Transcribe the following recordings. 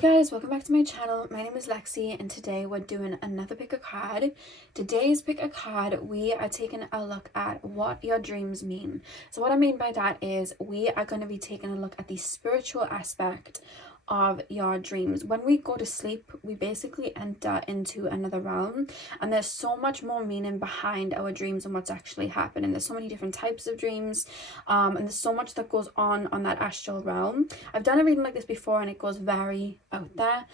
Hey guys, welcome back to my channel. My name is Lexi and today we're doing another pick a card. Today's pick a card, we are taking a look at what your dreams mean. So what I mean by that is we are going to be taking a look at the spiritual aspect of your dreams. When we go to sleep, we basically enter into another realm, and there's so much more meaning behind our dreams and what's actually happening. There's so many different types of dreams, and there's so much that goes on that astral realm. I've done a reading like this before and it goes very out there,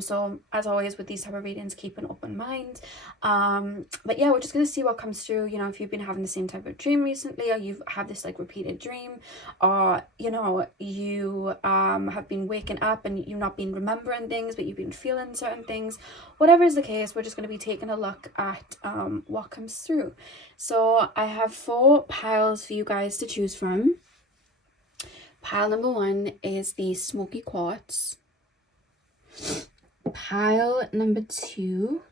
so as always with these type of readings, keep an open mind. But yeah, we're just gonna see what comes through. You know, if you've been having the same type of dream recently, or you've had this like repeated dream, or you know, you have been waking up and you've not been remembering things but you've been feeling certain things. Whatever is the case, we're just going to be taking a look at what comes through. So I have 4 piles for you guys to choose from. Pile number 1 is the smoky quartz. Pile number 2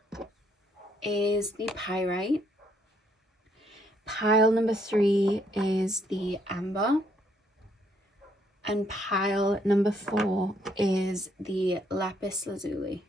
is the pyrite. Pile number 3 is the amber. And pile number 4 is the lapis lazuli.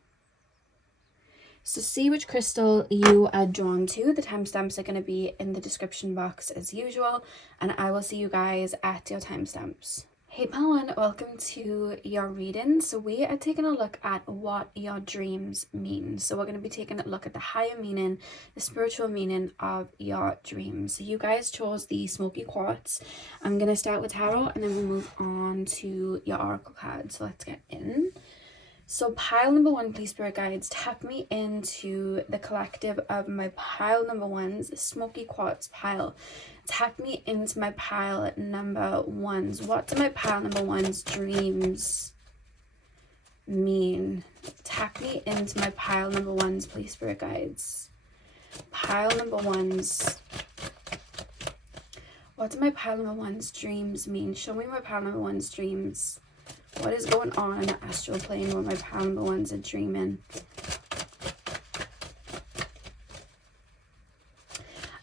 So see which crystal you are drawn to. The timestamps are going to be in the description box as usual, and I will see you guys at your timestamps. Hey pile 1, welcome to your reading. So we are taking a look at what your dreams mean. So we're going to be taking a look at the higher meaning, the spiritual meaning of your dreams. So you guys chose the smoky quartz. I'm going to start with tarot and then we'll move on to your oracle card. So let's get in. So pile number 1, please spirit guides, tap me into the collective of my pile number 1's, the smoky quartz pile. Tap me into my pile number 1's. What do my pile number 1's dreams mean? Tap me into my pile number 1's, please spirit guides. Pile number 1's. What do my pile number 1's dreams mean? Show me my pile number 1's dreams. What is going on in the astral plane where my pile number 1's are dreaming?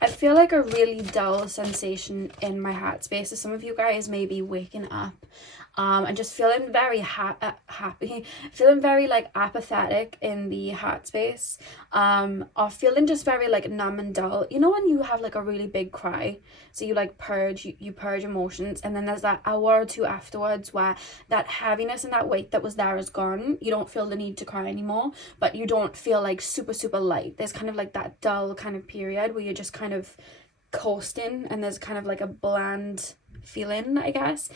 I feel like a really dull sensation in my heart space. So some of you guys may be waking up and just feeling very happy, feeling very like apathetic in the heart space, or feeling just very like numb and dull. You know when you have like a really big cry, so you like purge, you purge emotions, and then there's that hour or 2 afterwards where that heaviness and that weight that was there is gone. You don't feel the need to cry anymore, but you don't feel like super light. There's kind of like that dull kind of period where you're just kind of coasting, and there's kind of like a bland feeling, I guess.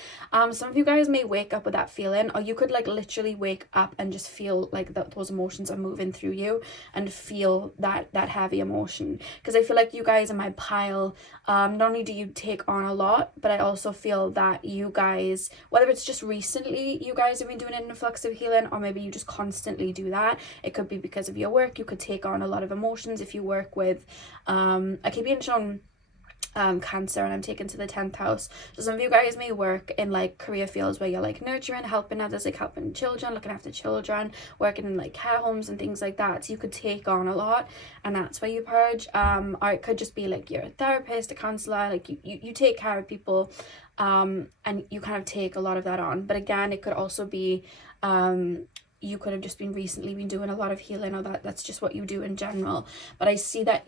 Some of you guys may wake up with that feeling, or you could like literally wake up and just feel like those emotions are moving through you and feel that heavy emotion. Because I feel like you guys in my pile, not only do you take on a lot, but I also feel that you guys, whether it's just recently you guys have been doing an influx of healing, or maybe you just constantly do that. It could be because of your work. You could take on a lot of emotions if you work with I keep being shown Cancer, and I'm taken to the 10th house. So some of you guys may work in like career fields where you're like nurturing, helping others, like helping children, looking after children, working in like care homes and things like that. So you could take on a lot, and that's where you purge. Or it could just be like you're a therapist, a counselor, like you take care of people, and you kind of take a lot of that on. But again, it could also be you could have just been recently been doing a lot of healing, or that's just what you do in general. But I see that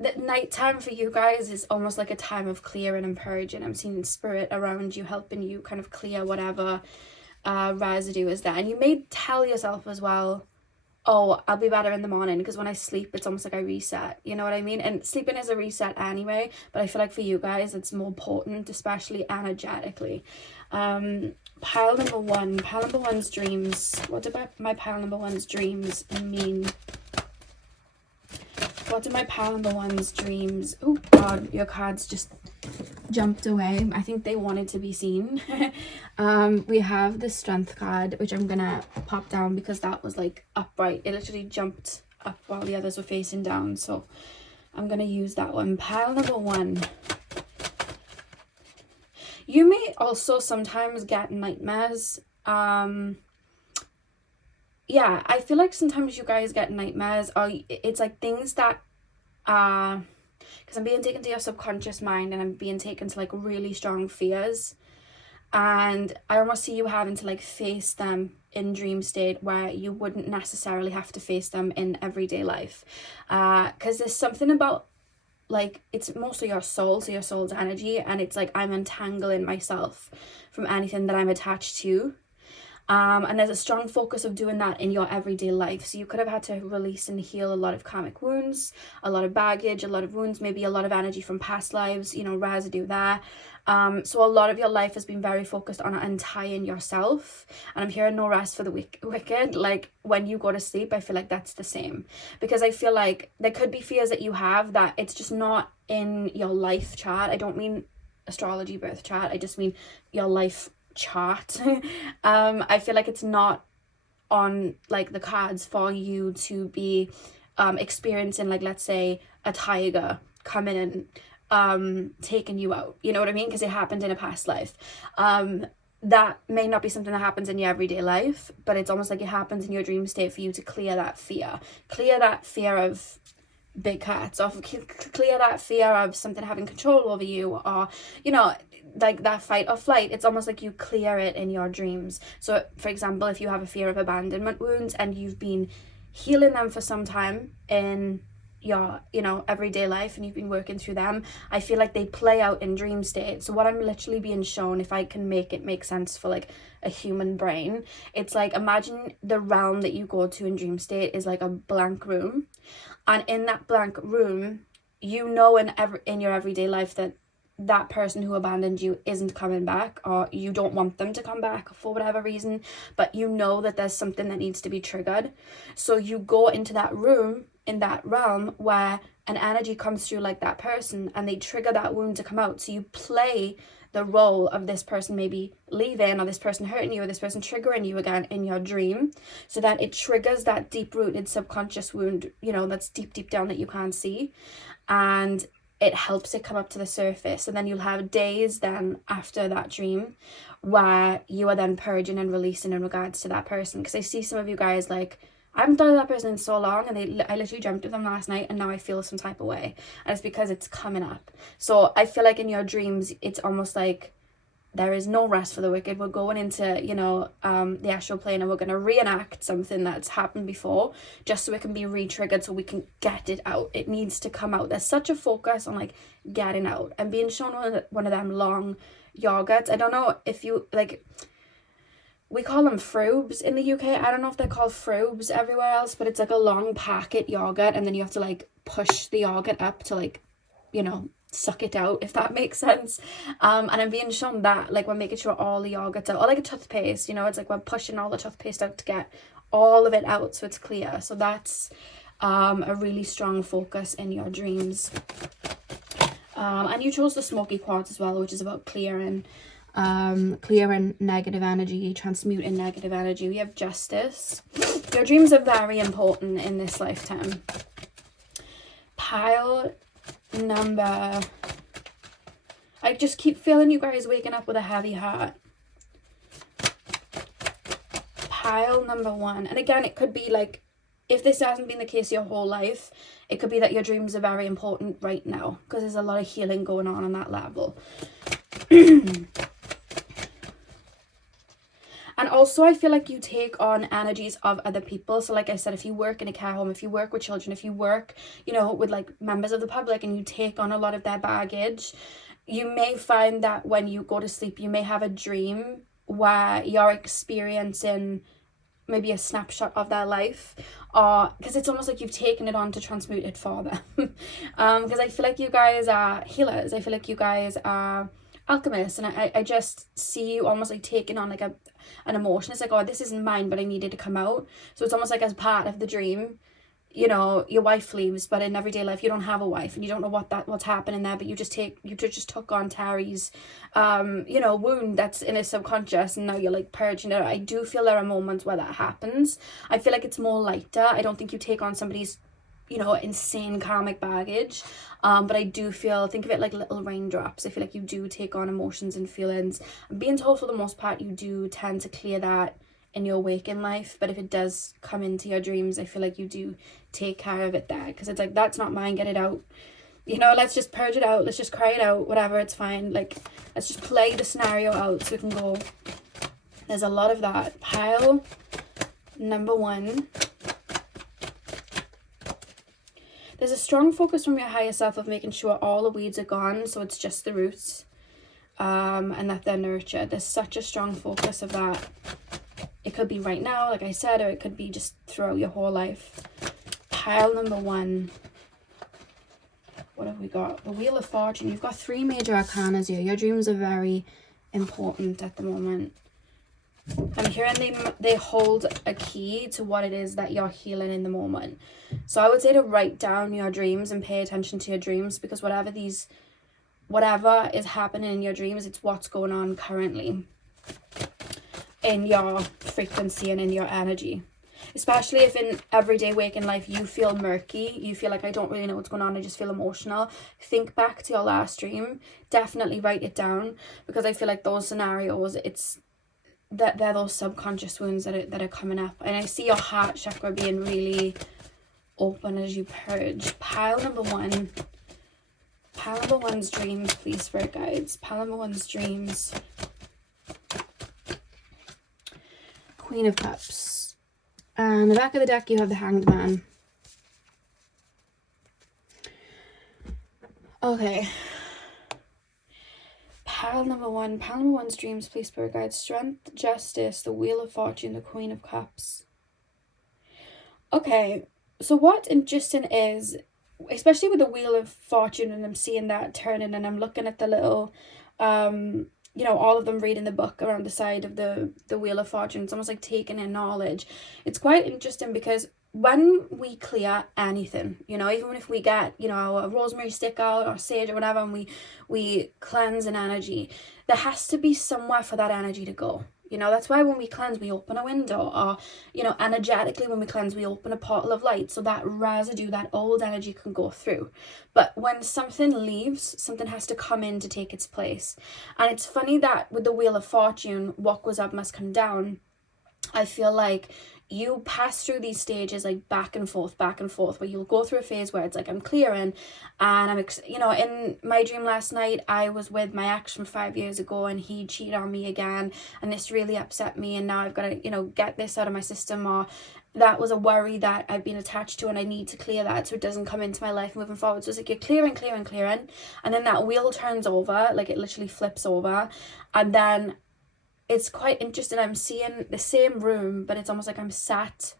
the nighttime for you guys is almost like a time of clearing and purging. I'm seeing spirit around you helping you kind of clear whatever residue is there. And you may tell yourself as well, oh, I'll be better in the morning, because when I sleep it's almost like I reset, you know what I mean? And sleeping is a reset anyway, but I feel like for you guys it's more potent, especially energetically. Pile number 1, pile number 1's dreams. What about my pile number 1's dreams mean? What do my pile number 1's dreams? Oh god, your cards just jumped away. I think they wanted to be seen. We have the strength card, which I'm gonna pop down because that was like upright. It literally jumped up while the others were facing down, so I'm gonna use that one. Pile number 1. You may also sometimes get nightmares. Yeah, I feel like sometimes you guys get nightmares, or it's like things that because I'm being taken to your subconscious mind, and I'm being taken to like really strong fears, and I almost see you having to like face them in dream state where you wouldn't necessarily have to face them in everyday life, because there's something about, like, it's mostly your soul, so your soul's energy, and it's like I'm untangling myself from anything that I'm attached to. And there's a strong focus of doing that in your everyday life. So you could have had to release and heal a lot of karmic wounds, a lot of baggage, a lot of wounds, maybe a lot of energy from past lives, you know, residue there. So a lot of your life has been very focused on untying yourself. And I'm hearing no rest for the wicked. Like when you go to sleep, I feel like that's the same. Because I feel like there could be fears that you have that it's just not in your life chart. I don't mean astrology birth chart. I just mean your life chart. I feel like it's not on like the cards for you to be experiencing, like, let's say a tiger coming and taking you out, you know what I mean, because it happened in a past life. That may not be something that happens in your everyday life, but it's almost like it happens in your dream state for you to clear that fear of big cats, or clear that fear of something having control over you, or, you know, like that fight or flight. It's almost like you clear it in your dreams. So for example, if you have a fear of abandonment wounds and you've been healing them for some time in your, you know, everyday life, and you've been working through them, I feel like they play out in dream state. So what I'm literally being shown, if I can make it make sense for like a human brain, it's like, imagine the realm that you go to in dream state is like a blank room, and in that blank room, you know, in your everyday life that that person who abandoned you isn't coming back, or you don't want them to come back for whatever reason, but you know that there's something that needs to be triggered. So you go into that room in that realm where an energy comes through like that person, and they trigger that wound to come out. So you play the role of this person maybe leaving, or this person hurting you, or this person triggering you again in your dream, so that it triggers that deep-rooted subconscious wound, you know, that's deep down that you can't see, and it helps it come up to the surface. And then you'll have days then after that dream where you are then purging and releasing in regards to that person. Because I see some of you guys like, I haven't done that person in so long, and I literally dreamt of them last night, and now I feel some type of way, and it's because it's coming up. So I feel like in your dreams, it's almost like there is no rest for the wicked. We're going into, you know, the astral plane, and we're going to reenact something that's happened before, just so it can be re-triggered, so we can get it out. It needs to come out. There's such a focus on like getting out, and being shown one of them long yogurts. I don't know if you like, we call them frubes in the UK. I don't know if they're called frubes everywhere else, but it's like a long packet yogurt, and then you have to like push the yogurt up to, like, you know, suck it out, if that makes sense. And I'm being shown that, like, we're making sure all the yogurt's out, or like a toothpaste, you know, it's like we're pushing all the toothpaste out to get all of it out so it's clear. So that's a really strong focus in your dreams. And you chose the smoky quartz as well, which is about clearing negative energy, transmuting negative energy. We have justice. Your dreams are very important in this lifetime. Pile number, I just keep feeling you guys waking up with a heavy heart. Pile number 1, and again, it could be like, if this hasn't been the case your whole life, it could be that your dreams are very important right now, because there's a lot of healing going on that level. And also, I feel like you take on energies of other people. So like I said, if you work in a care home, if you work with children, if you work, you know, with like members of the public, and you take on a lot of their baggage, you may find that when you go to sleep, you may have a dream where you're experiencing maybe a snapshot of their life, or because it's almost like you've taken it on to transmute it for them. Because I feel like you guys are healers. I feel like you guys are alchemists, and I just see you almost like taking on like an emotion. It's like, oh, this isn't mine, but I needed to come out. So it's almost like as part of the dream, you know, your wife leaves, but in everyday life you don't have a wife, and you don't know what's happening there, but you just took on Terry's you know, wound that's in his subconscious, and now you're like purging it. I do feel there are moments where that happens. I feel like it's more lighter. I don't think you take on somebody's, you know, insane karmic baggage, but I do feel, think of it like little raindrops. I feel like you do take on emotions and feelings. I'm being told for the most part you do tend to clear that in your waking life, but if it does come into your dreams, I feel like you do take care of it there, because it's like, that's not mine, get it out. you know, let's just purge it out, let's just cry it out, whatever, it's fine. Like, let's just play the scenario out so we can go. There's a lot of that. Pile number 1. There's a strong focus from your higher self of making sure all the weeds are gone, so it's just the roots, and that they're nurtured. There's such a strong focus of that. It could be right now, like I said, or it could be just throughout your whole life. Pile number 1. What have we got? The Wheel of Fortune. You've got 3 major arcana here. Your dreams are very important at the moment. I'm hearing they hold a key to what it is that you're healing in the moment. So I would say to write down your dreams and pay attention to your dreams, because whatever is happening in your dreams, it's what's going on currently in your frequency and in your energy. Especially if in everyday waking life you feel murky, you feel like, I don't really know what's going on, I just feel emotional. Think back to your last dream. Definitely write it down, because I feel like those scenarios, they're those subconscious wounds that are coming up. And I see your heart chakra being really open as you purge. Pile number 1. Pile number 1's dreams, please, spirit guides. Pile number 1's dreams. Queen of Cups. And the back of the deck, you have the Hanged Man. Okay. Pile number 1. Pile number 1's dreams, please, spirit guides. Strength, Justice, the Wheel of Fortune, the Queen of Cups. Okay, so what interesting is, especially with the Wheel of Fortune, and I'm seeing that turning, and I'm looking at the little, you know, all of them reading the book around the side of the Wheel of Fortune. It's almost like taking in knowledge. It's quite interesting, because when we clear anything, you know, even if we get, you know, a rosemary stick out or sage or whatever, and we cleanse an energy, there has to be somewhere for that energy to go. You know, that's why when we cleanse, we open a window, or, you know, energetically when we cleanse, we open a portal of light, so that residue, that old energy can go through. But when something leaves, something has to come in to take its place. And it's funny that with the Wheel of Fortune, what goes up must come down. I feel like you pass through these stages, like back and forth, where you'll go through a phase where it's like, I'm clearing, and I'm, you know, in my dream last night, I was with my ex from 5 years ago, and he cheated on me again, and this really upset me, and now I've got to, you know, get this out of my system, or that was a worry that I've been attached to, and I need to clear that so it doesn't come into my life moving forward. So it's like you're clearing, and then that wheel turns over, like it literally flips over, and then it's quite interesting. I'm seeing the same room, but it's almost like I'm sat,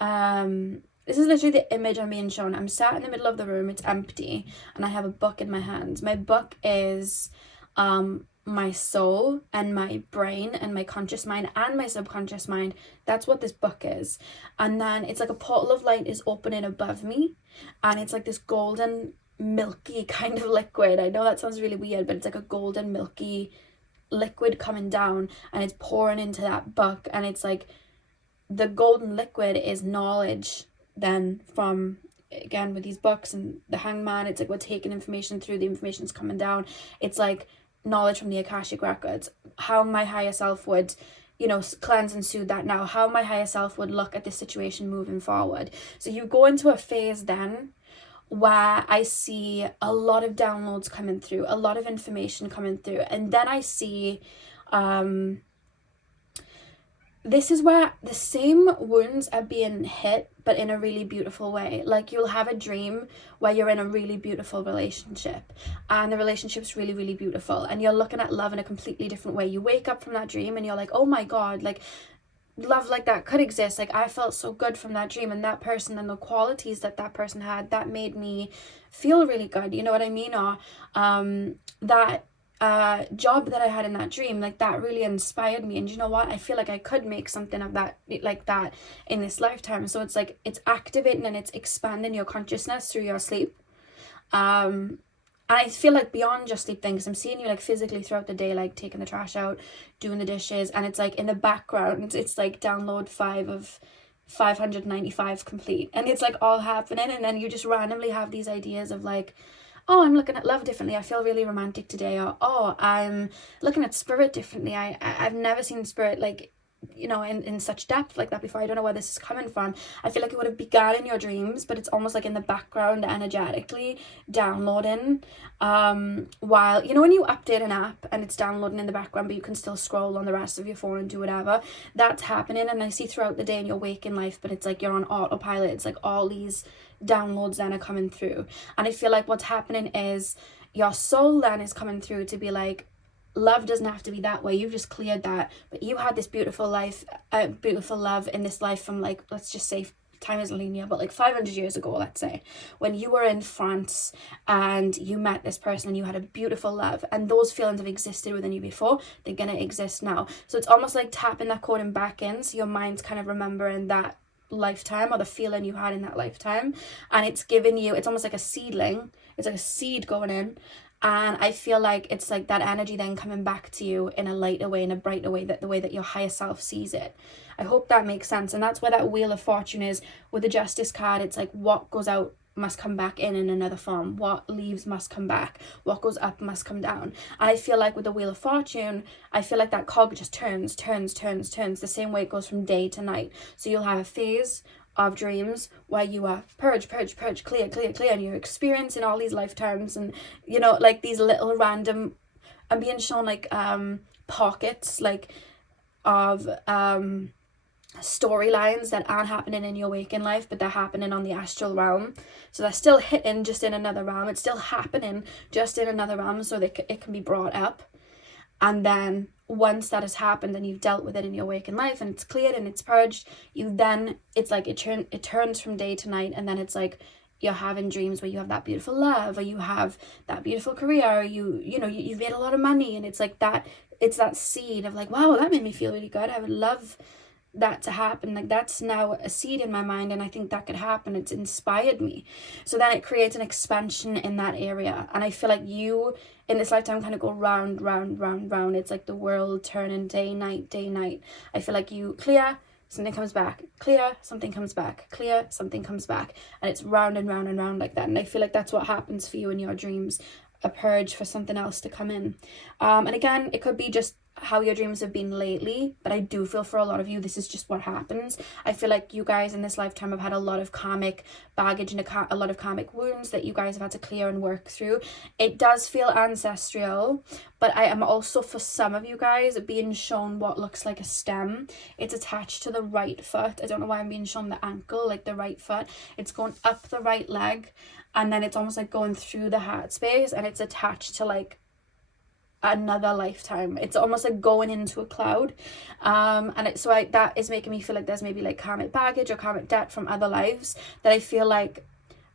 this is literally the image I'm being shown. I'm sat in the middle of the room, it's empty, and I have a book in my hands. My book is my soul and my brain and my conscious mind and my subconscious mind. That's what this book is. And then it's like a portal of light is opening above me, and it's like this golden milky kind of liquid. I know that sounds really weird, but it's like a golden milky liquid coming down, and it's pouring into that book, and it's like the golden liquid is knowledge then from, again, with these books and the Hanged Man, it's like we're taking information through, the information's coming down. It's like knowledge from the Akashic records, how my higher self would, you know, cleanse and soothe that now, how my higher self would look at this situation moving forward. So you go into a phase then where I see a lot of downloads coming through, a lot of information coming through, and then I see this is where the same wounds are being hit, but in a really beautiful way. Like, you'll have a dream where you're in a really beautiful relationship, and the relationship's really, really beautiful, and you're looking at love in a completely different way. You wake up from that dream and you're like, oh my god, like, love like that could exist. Like, I felt so good from that dream, and that person and the qualities that person had, that made me feel really good, you know what I mean? Or that job that I had in that dream, like, that really inspired me, and you know what, I feel like I could make something of that, like that, in this lifetime. So it's like it's activating and it's expanding your consciousness through your sleep. And I feel like beyond just sleep things, I'm seeing you like physically throughout the day, like taking the trash out, doing the dishes, and it's like in the background, it's like download 5 of 595 complete, and it's like all happening, and then you just randomly have these ideas of like, oh, I'm looking at love differently, I feel really romantic today, or oh, I'm looking at spirit differently, I've never seen spirit like you know, in such depth like that before. I don't know where this is coming from. I feel like it would have begun in your dreams, but it's almost like in the background energetically downloading, while, you know, when you update an app and it's downloading in the background but you can still scroll on the rest of your phone and do whatever, that's happening. And I see throughout the day in your waking life, but it's like you're on autopilot. It's like all these downloads then are coming through, and I feel like what's happening is your soul then is coming through to be like, love doesn't have to be that way. You've just cleared that, but you had this beautiful life, beautiful love in this life from, like, let's just say, time is linear, but like 500 years ago, let's say, when you were in France and you met this person and you had a beautiful love, and those feelings have existed within you before, they're gonna exist now. So it's almost like tapping that code and back in, so your mind's kind of remembering that lifetime or the feeling you had in that lifetime, and it's giving you, it's almost like a seedling, it's like a seed going in. And I feel like it's like that energy then coming back to you in a lighter way, in a brighter way, that the way that your higher self sees it. I hope that makes sense. And that's where that Wheel of Fortune is with the Justice card. It's like what goes out must come back in another form. What leaves must come back. What goes up must come down. And I feel like with the Wheel of Fortune, I feel like that cog just turns the same way it goes from day to night. So you'll have a phase of dreams where you are purge, clear, and you're experiencing all these lifetimes, and, you know, like these little random, I'm being shown like pockets like of storylines that aren't happening in your waking life, but they're happening on the astral realm. So they're still hitting just in another realm. It's still happening just in another realm, so that it can be brought up. And then once that has happened and you've dealt with it in your waking life and it's cleared and it's purged, you then, it's like it turns from day to night, and then it's like you're having dreams where you have that beautiful love, or you have that beautiful career, or you know, you've made a lot of money, and it's like that, it's that seed of like, wow, that made me feel really good. I would love that to happen. Like, that's now a seed in my mind, and I think that could happen. It's inspired me. So then it creates an expansion in that area, and I feel like you in this lifetime kind of go round. It's like the world turning day night. I feel like you clear, something comes back, clear, something comes back, clear, something comes back, and it's round and round like that. And I feel like that's what happens for you in your dreams, a purge for something else to come in. And again, it could be just how your dreams have been lately, but I do feel for a lot of you this is just what happens. I feel like you guys in this lifetime have had a lot of karmic baggage and a lot of karmic wounds that you guys have had to clear and work through. It does feel ancestral, but I am also, for some of you guys, being shown what looks like a stem. It's attached to the right foot. I don't know why I'm being shown the ankle, like the right foot. It's going up the right leg, and then it's almost like going through the heart space, and it's attached to like another lifetime. It's almost like going into a cloud, and that is making me feel like there's maybe like karmic baggage or karmic debt from other lives that I feel like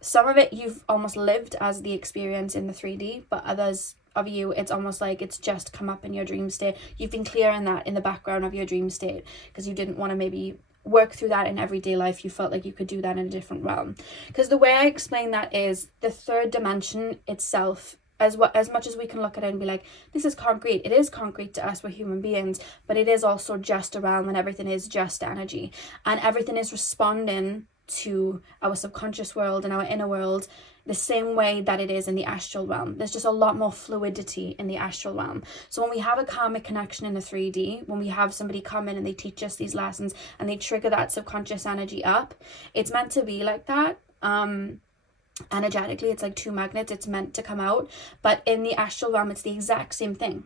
some of it you've almost lived as the experience in the 3D, but others of you, it's almost like it's just come up in your dream state. You've been clearing that in the background of your dream state because you didn't want to maybe work through that in everyday life. You felt like you could do that in a different realm, because the way I explain that is the third dimension itself, as much as we can look at it and be like, this is concrete, it is concrete to us, we're human beings, but it is also just a realm, and everything is just energy, and everything is responding to our subconscious world and our inner world the same way that it is in the astral realm. There's just a lot more fluidity in the astral realm. So when we have a karmic connection in the 3D, when we have somebody come in and they teach us these lessons and they trigger that subconscious energy up, it's meant to be like that. Energetically, it's like two magnets, it's meant to come out. But in the astral realm, it's the exact same thing,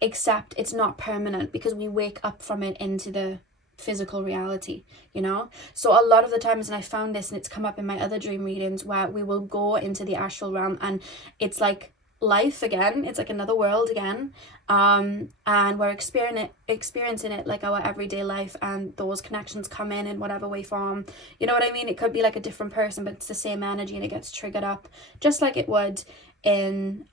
except it's not permanent, because we wake up from it into the physical reality, you know. So a lot of the times, and I found this and it's come up in my other dream readings, where we will go into the astral realm and it's like life again, it's like another world again, and we're experiencing it like our everyday life, and those connections come in whatever way form, you know what I mean. It could be like a different person, but it's the same energy, and it gets triggered up just like it would in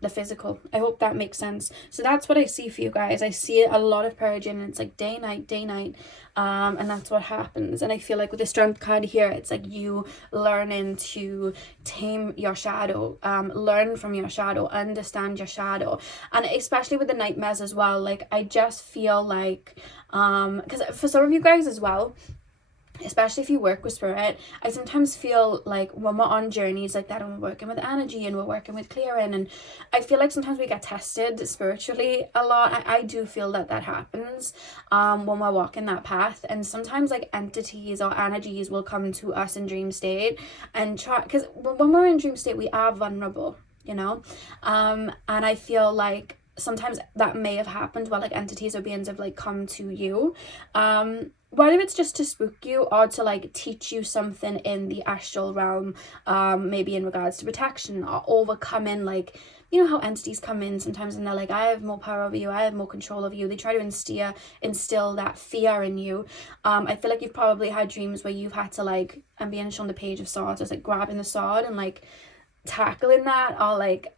the physical. I hope that makes sense. So that's what I see for you guys. I see a lot of purging, and it's like day night, and that's what happens. And I feel like with the Strength card here, it's like you learning to tame your shadow, learn from your shadow, understand your shadow, and especially with the nightmares as well. Like, I just feel like because for some of you guys as well, especially if you work with spirit, I sometimes feel like when we're on journeys like that and we're working with energy and we're working with clearing, and I feel like sometimes we get tested spiritually a lot. I do feel that that happens when we're walking that path, and sometimes like entities or energies will come to us in dream state and try, because when we're in dream state we are vulnerable, you know, and I feel like sometimes that may have happened where like entities or beings have like come to you, whether it's just to spook you or to like teach you something in the astral realm, maybe in regards to protection or overcoming, like, you know how entities come in sometimes and they're like, I have more power over you, I have more control over you. They try to instill that fear in you. I feel like you've probably had dreams where you've had to like, I'm being shown the Page of Swords, it's like grabbing the sword and like tackling that, or like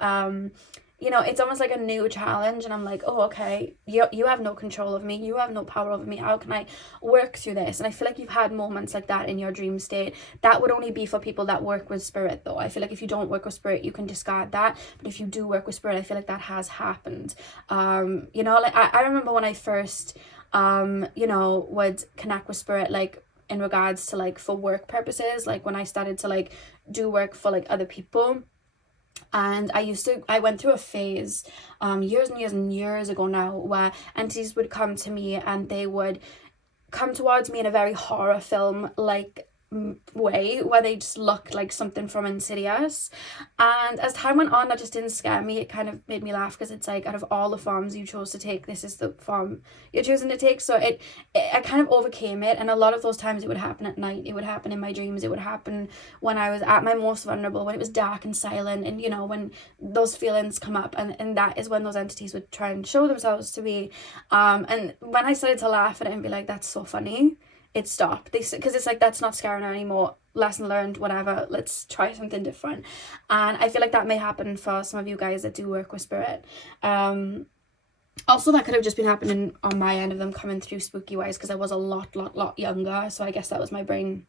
you know, it's almost like a new challenge, and I'm like, oh, okay, you have no control of me, you have no power over me, how can I work through this? And I feel like you've had moments like that in your dream state. That would only be for people that work with spirit though. I feel like if you don't work with spirit, you can discard that, but if you do work with spirit, I feel like that has happened. You know, like I remember when I first you know, would connect with spirit, like in regards to like for work purposes, like when I started to like do work for like other people. And I went through a phase years and years and years ago now, where entities would come to me and they would come towards me in a very horror film like way, where they just looked like something from Insidious. And as time went on, that just didn't scare me. It kind of made me laugh, because it's like, out of all the forms you chose to take, this is the form you're choosing to take. So I kind of overcame it. And a lot of those times it would happen at night, it would happen in my dreams, it would happen when I was at my most vulnerable, when it was dark and silent, and you know, when those feelings come up, and that is when those entities would try and show themselves to me. And when I started to laugh at it and be like, that's so funny, it stopped. Because it's like, that's not scary anymore, lesson learned, whatever, let's try something different. And I feel like that may happen for some of you guys that do work with spirit. Also, that could have just been happening on my end of them coming through spooky wise, because I was a lot younger, so I guess that was my brain,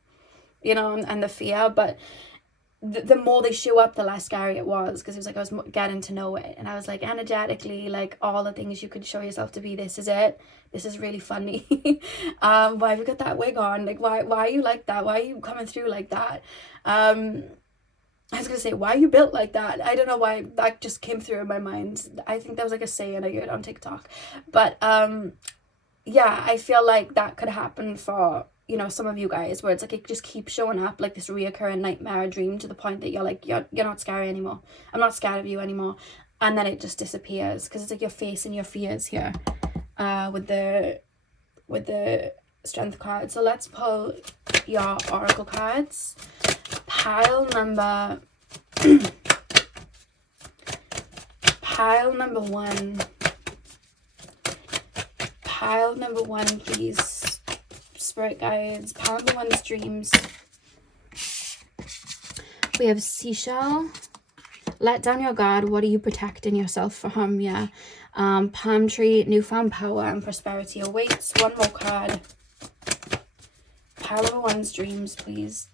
you know, and the fear. But the more they show up, the less scary it was, because it was like I was getting to know it, and I was like, energetically, like all the things you could show yourself to be, this is it, this is really funny. Why have you got that wig on? Like, why are you like that? Why are you coming through like that? I was gonna say, why are you built like that? I don't know why that just came through in my mind. I think that was like a saying I heard on TikTok. But yeah, I feel like that could happen for, you know, some of you guys, where it's like it just keeps showing up like this reoccurring nightmare dream, to the point that you're like, you're not scary anymore, I'm not scared of you anymore, and then it just disappears, because it's like you're facing your fears here with the strength card. So let's pull your oracle cards. Pile number one. Pile number one, please, spirit guides. Pile number one's dreams. We have seashell. Let down your guard. What are you protecting yourself from? Yeah. Palm tree. Newfound power and prosperity awaits. One more card. Pile number one's dreams, please.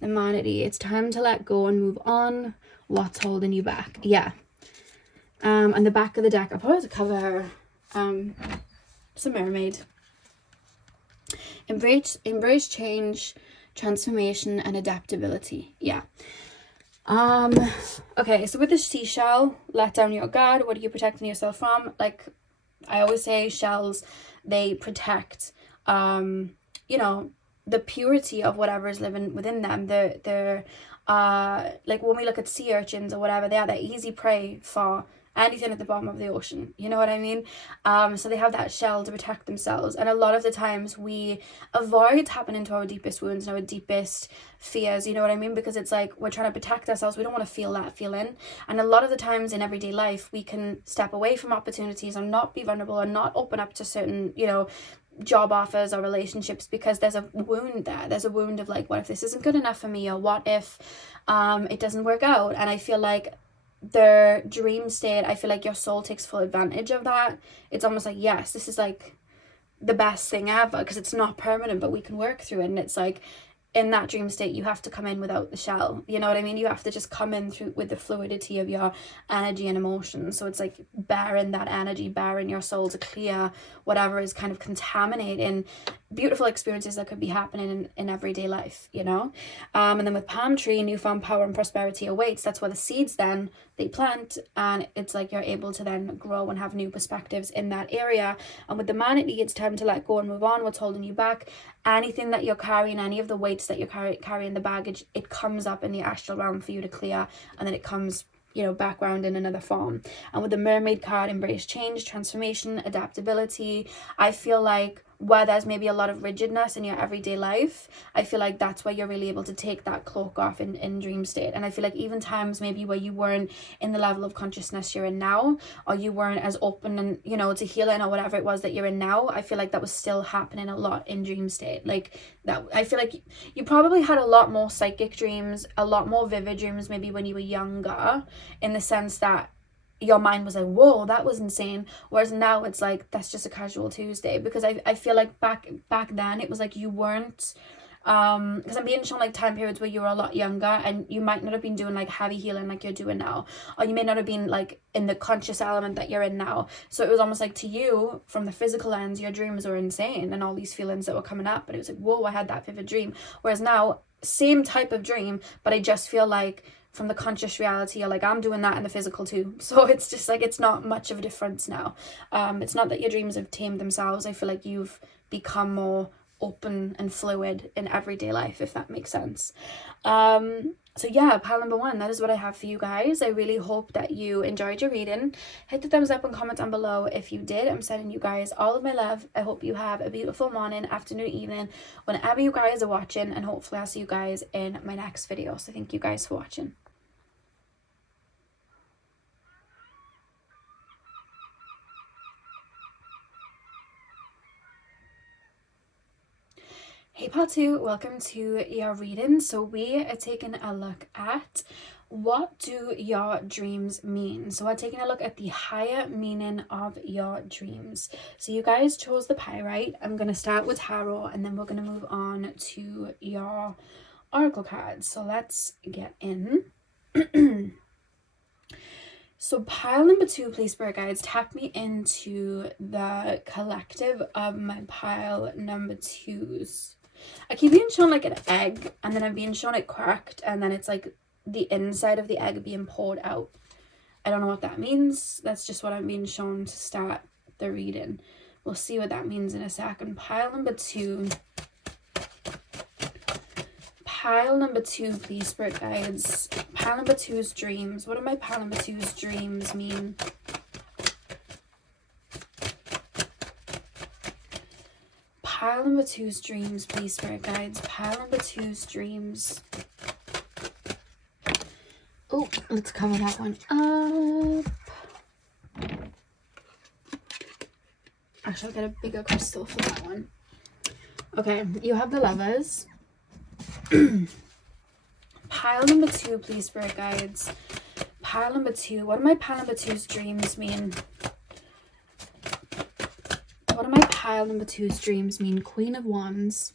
The manatee. It's time to let go and move on. What's holding you back? Yeah. And the back of the deck, I'll probably have to cover it's a mermaid. Embrace change, transformation, and adaptability. Yeah. Okay, so with the seashell, let down your guard. What are you protecting yourself from? Like I always say, shells, they protect you know, the purity of whatever is living within them. They're like when we look at sea urchins or whatever, they're easy prey for anything at the bottom of the ocean, you know what I mean? So they have that shell to protect themselves, and a lot of the times we avoid tapping into our deepest wounds and our deepest fears, you know what I mean? Because it's like we're trying to protect ourselves, we don't want to feel that feeling. And a lot of the times in everyday life we can step away from opportunities and not be vulnerable and not open up to certain, you know, job offers or relationships, because there's a wound there. There's a wound of like, what if this isn't good enough for me, or what if it doesn't work out? And I feel like the dream state, I feel like your soul takes full advantage of that. It's almost like, yes, this is like the best thing ever, because it's not permanent, but we can work through it. And it's like, in that dream state, you have to come in without the shell, you know what I mean? You have to just come in through with the fluidity of your energy and emotion. So it's like bearing that energy, bearing your soul to clear whatever is kind of contaminating beautiful experiences that could be happening in everyday life, you know. And then with palm tree, newfound power and prosperity awaits. That's where the seeds then they plant, and it's like you're able to then grow and have new perspectives in that area. And with the manatee, it's time to let go and move on. What's holding you back, anything that you're carrying, any of the weights that you're carrying, the baggage, it comes up in the astral realm for you to clear, and then it comes, you know, background in another form. And with the mermaid card, embrace change, transformation, adaptability. I feel like where there's maybe a lot of rigidness in your everyday life, I feel like that's where you're really able to take that cloak off in dream state. And I feel like even times maybe where you weren't in the level of consciousness you're in now, or you weren't as open and, you know, to healing or whatever it was that you're in now, I feel like that was still happening a lot in dream state. Like that, I feel like you probably had a lot more psychic dreams, a lot more vivid dreams maybe when you were younger, in the sense that your mind was like, whoa, that was insane. Whereas now it's like, that's just a casual Tuesday. Because I feel like back then it was like you weren't, because I'm being shown like time periods where you were a lot younger, and you might not have been doing like heavy healing like you're doing now, or you may not have been like in the conscious element that you're in now. So it was almost like, to you, from the physical lens, your dreams were insane and all these feelings that were coming up, but it was like, whoa, I had that vivid dream. Whereas now, same type of dream, but I just feel like from the conscious reality, or like I'm doing that in the physical too. So it's just like, it's not much of a difference now. It's not that your dreams have tamed themselves. I feel like you've become more open and fluid in everyday life, if that makes sense. So yeah, pile number 1, that is what I have for you guys. I really hope that you enjoyed your reading. Hit the thumbs up and comment down below if you did. I'm sending you guys all of my love. I hope you have a beautiful morning, afternoon, evening, whenever you guys are watching, and hopefully I'll see you guys in my next video. So thank you guys for watching. Hey part 2, welcome to your reading. So we are taking a look at, what do your dreams mean? So we're taking a look at the higher meaning of your dreams. So you guys chose the pyrite. I'm going to start with tarot, and then we're going to move on to your oracle cards. So let's get in. So pile number 2, please, spirit guides, tap me into the collective of my pile number 2s. I keep being shown like an egg, and then I'm being shown it cracked, and then it's like the inside of the egg being poured out. I don't know what that means. That's just what I'm being shown to start the reading. We'll see what that means in a second. Pile number 2. Pile number 2, please, spirit guides. Pile number 2's dreams. What do my pile number 2's dreams mean? Pile number 2's dreams, please, spirit guides. Pile number 2's dreams. Oh, let's cover that one up. Actually, I'll get a bigger crystal for that one. Okay, you have the Lovers. Pile number 2, please, spirit guides. Pile number 2. What do my pile number 2's dreams mean? What do my pile number 2's dreams mean? Queen of Wands.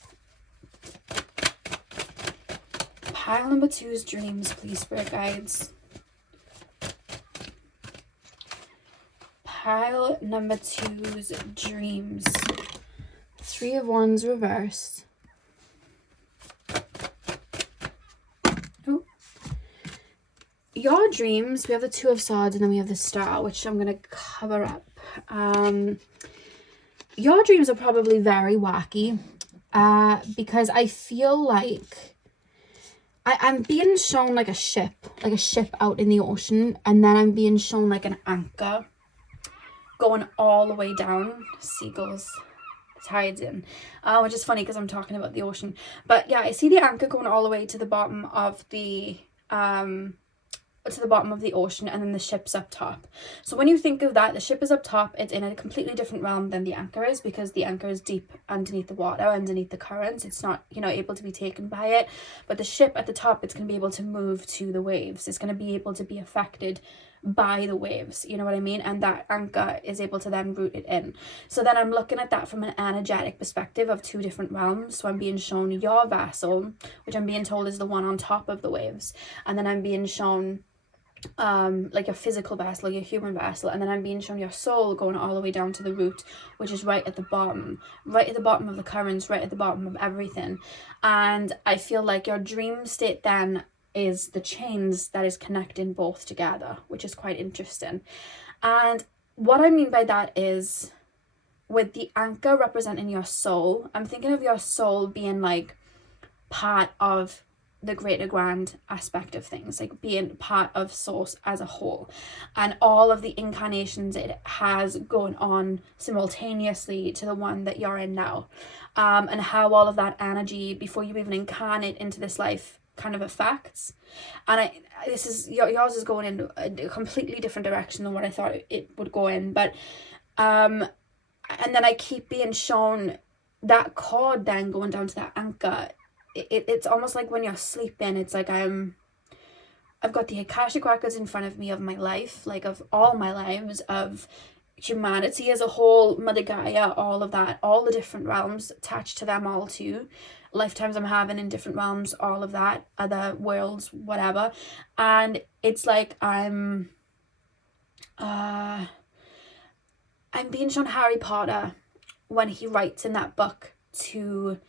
Pile number 2's dreams, please, spirit guides. Pile number 2's dreams. 3 of Wands reversed. Ooh. Your dreams, we have the 2 of Swords, and then we have the Star, which I'm going to cover up. Your dreams are probably very wacky, because I feel like I'm being shown like a ship out in the ocean, and then I'm being shown like an anchor going all the way down. Seagulls, tides in, which is funny because I'm talking about the ocean. But yeah, I see the anchor going all the way to the bottom of the ocean, and then the ship's up top. So when you think of that, the ship is up top. It's in a completely different realm than the anchor is, because the anchor is deep underneath the water, underneath the currents. It's not, you know, able to be taken by it. But the ship at the top, it's going to be able to move to the waves. It's going to be able to be affected by the waves, you know what I mean? And that anchor is able to then root it in. So then I'm looking at that from an energetic perspective of 2 different realms. So I'm being shown your vessel, which I'm being told is the one on top of the waves, and then I'm being shown like your physical vessel, your human vessel, and then I'm being shown your soul going all the way down to the root, which is right at the bottom of the currents, right at the bottom of everything. And I feel like your dream state then is the chains that is connecting both together, which is quite interesting. And what I mean by that is, with the anchor representing your soul, I'm thinking of your soul being like part of the greater grand aspect of things, like being part of source as a whole, and all of the incarnations it has going on simultaneously to the one that you're in now, and how all of that energy before you even incarnate into this life kind of affects. And yours is going in a completely different direction than what I thought it would go in, but and then I keep being shown that cord then going down to that anchor. It's almost like when you're sleeping, it's like I've got the Akashic records in front of me of my life, like of all my lives, of humanity as a whole, Mother Gaia, all of that, all the different realms attached to them all too, lifetimes I'm having in different realms, all of that, other worlds, whatever. And it's like I'm being shown Harry Potter when he writes in that book to,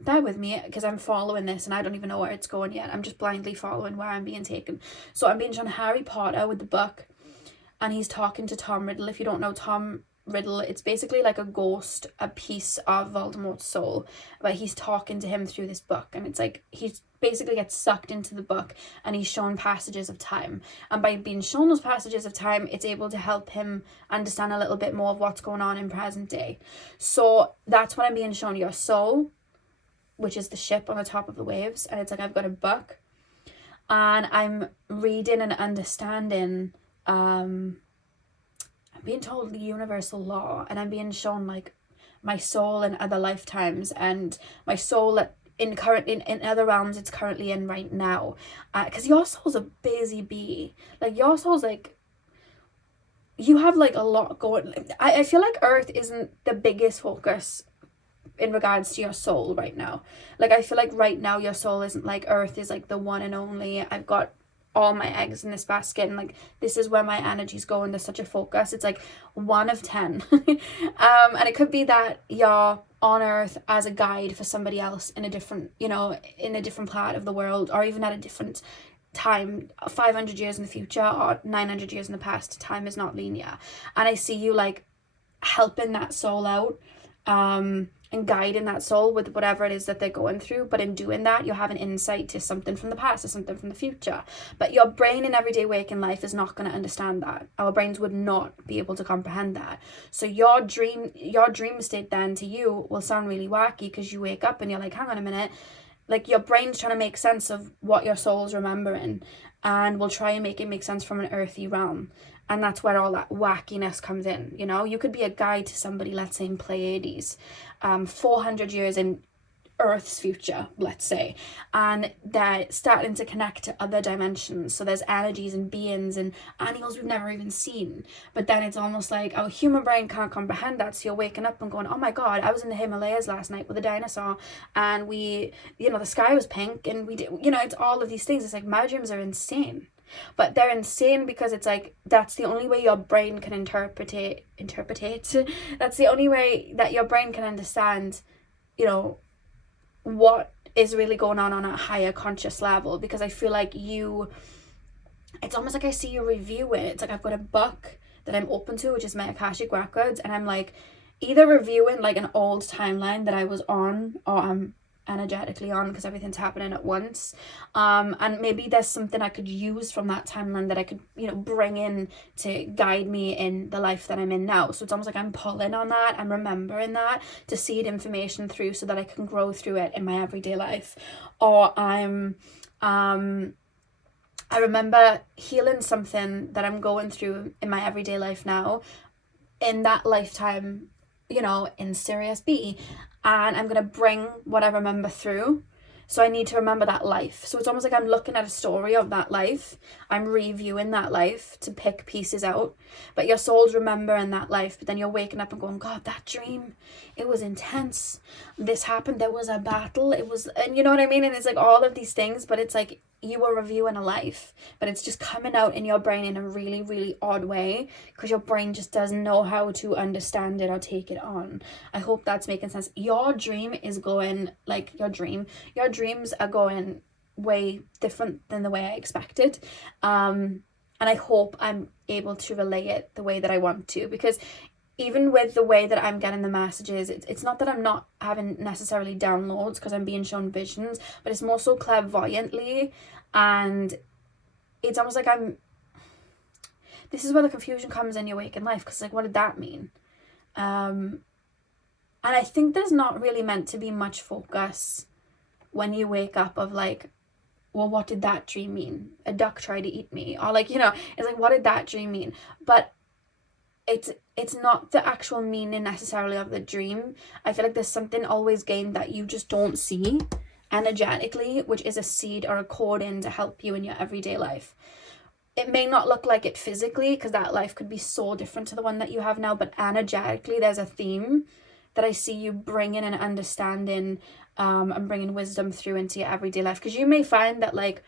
bear with me because I'm following this and I don't even know where it's going yet. I'm just blindly following where I'm being taken. So I'm being shown Harry Potter with the book, and he's talking to Tom Riddle. If you don't know Tom Riddle, it's basically like a ghost, a piece of Voldemort's soul, but he's talking to him through this book, and it's like he basically gets sucked into the book and he's shown passages of time, and by being shown those passages of time, it's able to help him understand a little bit more of what's going on in present day. So that's what I'm being shown, your soul, which is the ship on the top of the waves, and it's like I've got a book and I'm reading and understanding, I'm being told the universal law, and I'm being shown like my soul in other lifetimes, and my soul in other realms it's currently in right now, because your soul's a busy bee. Like your soul's like, you have like a lot going. I feel like Earth isn't the biggest focus in regards to your soul right now. Like I feel like right now your soul isn't like Earth is like the one and only, I've got all my eggs in this basket and like this is where my energy's going, there's such a focus. It's like 1 of 10. And it could be that you're on Earth as a guide for somebody else in a different, in a different part of the world, or even at a different time, 500 years in the future or 900 years in the past. Time is not linear, and I see you like helping that soul out, and guiding that soul with whatever it is that they're going through. But in doing that, you'll have an insight to something from the past or something from the future. But your brain in everyday waking life is not going to understand that. Our brains would not be able to comprehend that. So your dream state then to you will sound really wacky, because you wake up and you're like, hang on a minute, like your brain's trying to make sense of what your soul's remembering, and will try and make it make sense from an earthy realm. And that's where all that wackiness comes in. You could be a guide to somebody, let's say in Pleiades, 400 years in Earth's future, let's say, and they're starting to connect to other dimensions. So there's energies and beings and animals we've never even seen. But then it's almost like our human brain can't comprehend that. So you're waking up and going, oh my God, I was in the Himalayas last night with a dinosaur, and the sky was pink, and we did, it's all of these things. It's like my dreams are insane. But they're insane because it's like that's the only way your brain can interpret. That's the only way that your brain can understand, what is really going on a higher conscious level. Because I feel like it's almost like I see you review it. It's like I've got a book that I'm open to, which is my Akashic records, and I'm like either reviewing like an old timeline that I was on, or I'm energetically on because everything's happening at once, and maybe there's something I could use from that timeline that I could bring in to guide me in the life that I'm in now. So it's almost like I'm pulling on that, I'm remembering that to seed information through so that I can grow through it in my everyday life. Or I remember healing something that I'm going through in my everyday life now, in that lifetime, in Sirius B, and I'm going to bring what I remember through. So I need to remember that life. So it's almost like I'm looking at a story of that life. I'm reviewing that life to pick pieces out. But your soul's remembering that life. But then you're waking up and going, God, that dream, it was intense. This happened. There was a battle. It was, and you know what I mean? And it's like all of these things. But it's like you are reviewing a life, but it's just coming out in your brain in a really, really odd way because your brain just doesn't know how to understand it or take it on. I hope that's making sense. Your dream is going, like, your dreams are going way different than the way I expected. And I hope I'm able to relay it the way that I want to, because even with the way that I'm getting the messages, it's not that I'm not having necessarily downloads because I'm being shown visions, but it's more so clairvoyantly, and it's almost like this is where the confusion comes in your waking life, because like, what did that mean? And I think there's not really meant to be much focus when you wake up of like, well, what did that dream mean? A duck tried to eat me, or like, you know, it's like, what did that dream mean? But it's not the actual meaning necessarily of the dream. I feel like there's something always gained that you just don't see energetically, which is a seed or a cord in to help you in your everyday life. It may not look like it physically, because that life could be so different to the one that you have now, but energetically there's a theme that I see you bringing and understanding, and bringing wisdom through into your everyday life. Because you may find that like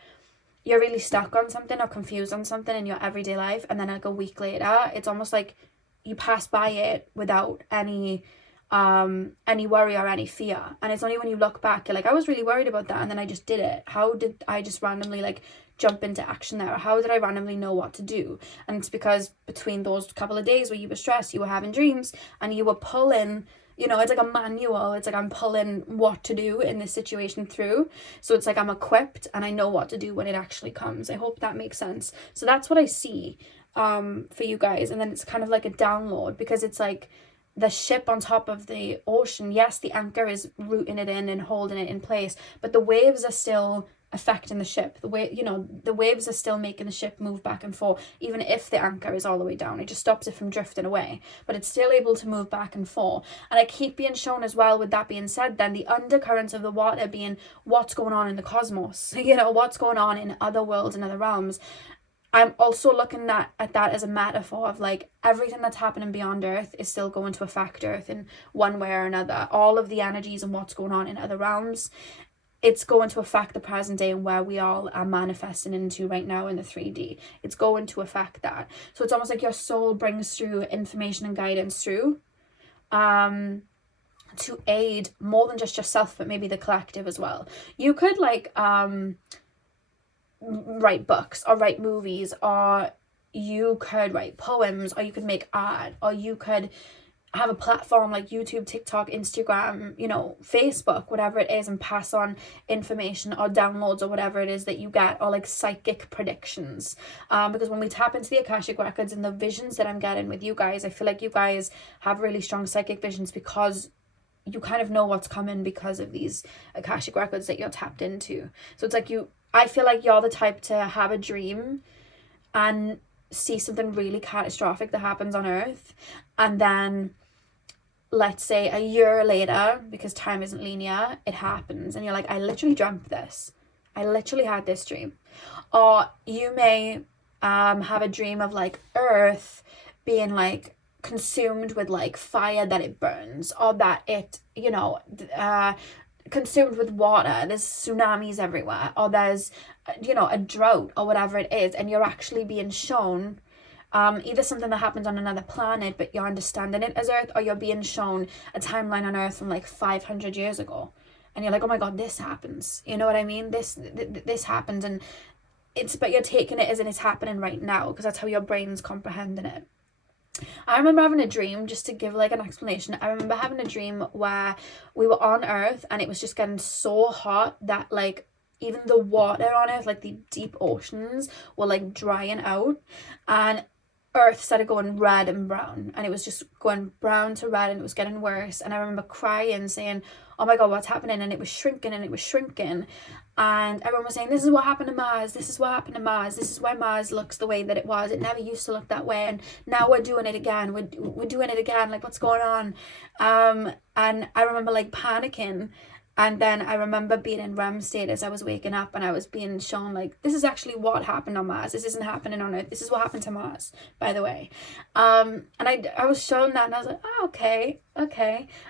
you're really stuck on something or confused on something in your everyday life, and then like a week later it's almost like you pass by it without any worry or any fear, and it's only when you look back you're like, I was really worried about that and then I just did it. How did I just randomly like jump into action there? Or how did I randomly know what to do? And it's because between those couple of days where you were stressed, you were having dreams and you were pulling, you know, it's like a manual. It's like I'm pulling what to do in this situation through. So it's like I'm equipped and I know what to do when it actually comes. I hope that makes sense. So that's what I see for you guys. And then it's kind of like a download, because it's like the ship on top of the ocean. Yes, the anchor is rooting it in and holding it in place, but the waves are still affecting the ship. The waves are still making the ship move back and forth, even if the anchor is all the way down. It just stops it from drifting away, but it's still able to move back and forth. And I keep being shown as well, with that being said, then the undercurrents of the water being what's going on in the cosmos, you know, what's going on in other worlds and other realms. I'm also looking at that as a metaphor of like everything that's happening beyond Earth is still going to affect Earth in one way or another. All of the energies and what's going on in other realms, it's going to affect the present day and where we all are manifesting into right now in the 3D. It's going to affect that. So it's almost like your soul brings through information and guidance through to aid more than just yourself, but maybe the collective as well. You could like write books or write movies, or you could write poems, or you could make art, or you could have a platform like YouTube, TikTok, Instagram, you know, Facebook, whatever it is, and pass on information or downloads or whatever it is that you get, or like psychic predictions. Because when we tap into the Akashic records and the visions that I'm getting with you guys, I feel like you guys have really strong psychic visions because you kind of know what's coming because of these Akashic records that you're tapped into. So it's like I feel like you're the type to have a dream and see something really catastrophic that happens on Earth, and then let's say a year later, because time isn't linear, it happens and you're like, I literally dreamt this. I literally had this dream. Or you may have a dream of like Earth being like consumed with like fire that it burns, or that it, you know, consumed with water, there's tsunamis everywhere, or there's, you know, a drought or whatever it is, and you're actually being shown either something that happens on another planet but you're understanding it as Earth, or you're being shown a timeline on Earth from like 500 years ago and you're like, oh my god, this happens, you know what I mean, this happens, and but you're taking it as in it's happening right now, because that's how your brain's comprehending it. I remember having a dream, just to give like an explanation, I remember having a dream where we were on Earth and it was just getting so hot that like even the water on Earth, like the deep oceans, were like drying out, and Earth started going red and brown, and it was just going brown to red, and it was getting worse. And I remember crying, saying, oh my god, what's happening? And it was shrinking and it was shrinking, and everyone was saying, this is what happened to Mars, this is what happened to Mars, this is why Mars looks the way that it was, it never used to look that way, and now we're doing it again, we're doing it again, like what's going on? And I remember like panicking, And then I remember being in REM state as I was waking up, and I was being shown like, this is actually what happened on Mars. This isn't happening on Earth. This is what happened to Mars, by the way. And I was shown that, and I was like, oh, okay.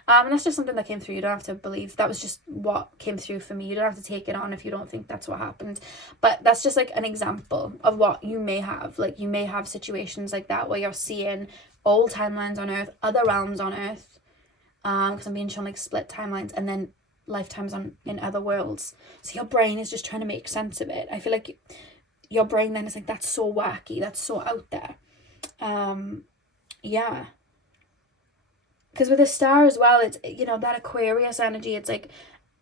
And that's just something that came through. You don't have to believe. That was just what came through for me. You don't have to take it on if you don't think that's what happened. But that's just like an example of what you may have. Like, you may have situations like that where you're seeing old timelines on Earth, other realms on Earth, because I'm being shown like split timelines, and then lifetimes in other worlds. So your brain is just trying to make sense of it. I feel like your brain then is like, that's so wacky, that's so out there. Yeah, because with a star as well, it's, you know, that Aquarius energy. It's like,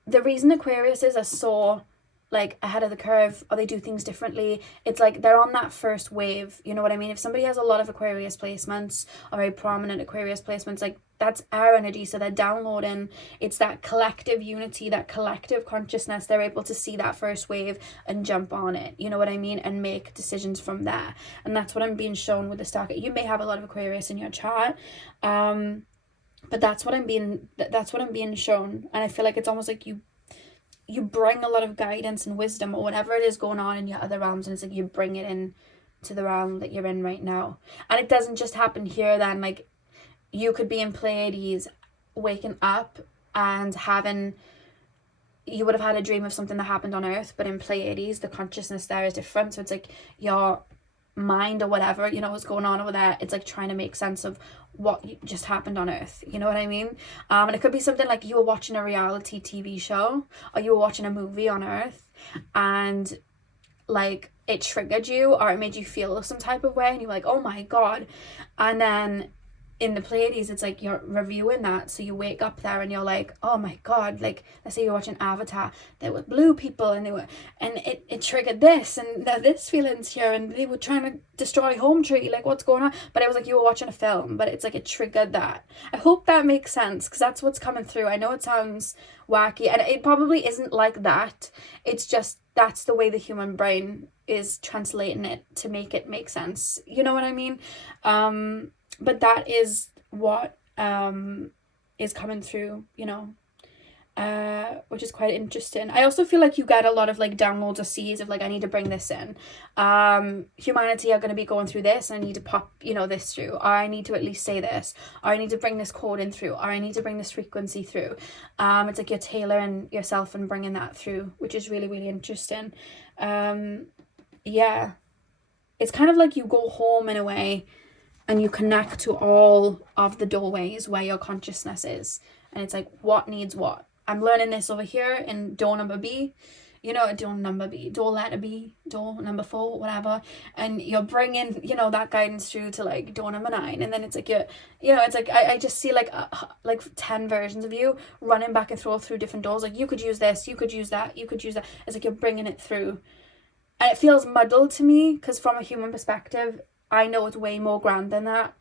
the reason Aquariuses are so like ahead of the curve, or they do things differently, it's like they're on that first wave, you know what I mean? If somebody has a lot of Aquarius placements, or very prominent Aquarius placements, like, that's our energy. So they're downloading, it's that collective unity, that collective consciousness. They're able to see that first wave and jump on it, you know what I mean, and make decisions from there. And that's what I'm being shown with the star. You may have a lot of Aquarius in your chart, but that's what I'm being shown. And I feel like it's almost like you bring a lot of guidance and wisdom, or whatever it is going on in your other realms, and it's like you bring it in to the realm that you're in right now. And it doesn't just happen here then. Like, you could be in Pleiades, waking up and you would have had a dream of something that happened on Earth, but in Pleiades the consciousness there is different. So it's like your mind, or whatever, you know, what's going on over there, it's like trying to make sense of what just happened on Earth, you know what I mean? And it could be something like you were watching a reality TV show, or you were watching a movie on Earth, and like it triggered you, or it made you feel some type of way, and you're like, oh my god. And then in the Pleiades, it's like you're reviewing that, so you wake up there and you're like, oh my god, like, let's say you're watching Avatar, there were blue people, and it triggered this, and this feelings here, and they were trying to destroy Home Tree, like, what's going on? But it was like you were watching a film, but it's like it triggered that. I hope that makes sense, because that's what's coming through. I know it sounds wacky, and it probably isn't like that. It's just, that's the way the human brain is translating it to make it make sense, you know what I mean? But that is what is coming through, you know, which is quite interesting. I also feel like you get a lot of like downloads or seeds of like, I need to bring this in. Humanity are going to be going through this, and I need to pop, you know, this through, or I need to at least say this, or I need to bring this code in through, or I need to bring this frequency through. It's like you're tailoring yourself and bringing that through, which is really, really interesting. Yeah, it's kind of like you go home in a way, and you connect to all of the doorways where your consciousness is. And it's like, what needs what? I'm learning this over here in door number B, you know, door number B, door letter B, door number 4, whatever. And you're bringing, you know, that guidance through to like door number 9. And then it's like, you know, it's like, I just see like 10 versions of you running back and forth through different doors. Like, you could use this, you could use that, you could use that. It's like you're bringing it through. And it feels muddled to me, because from a human perspective, I know it's way more grand than that.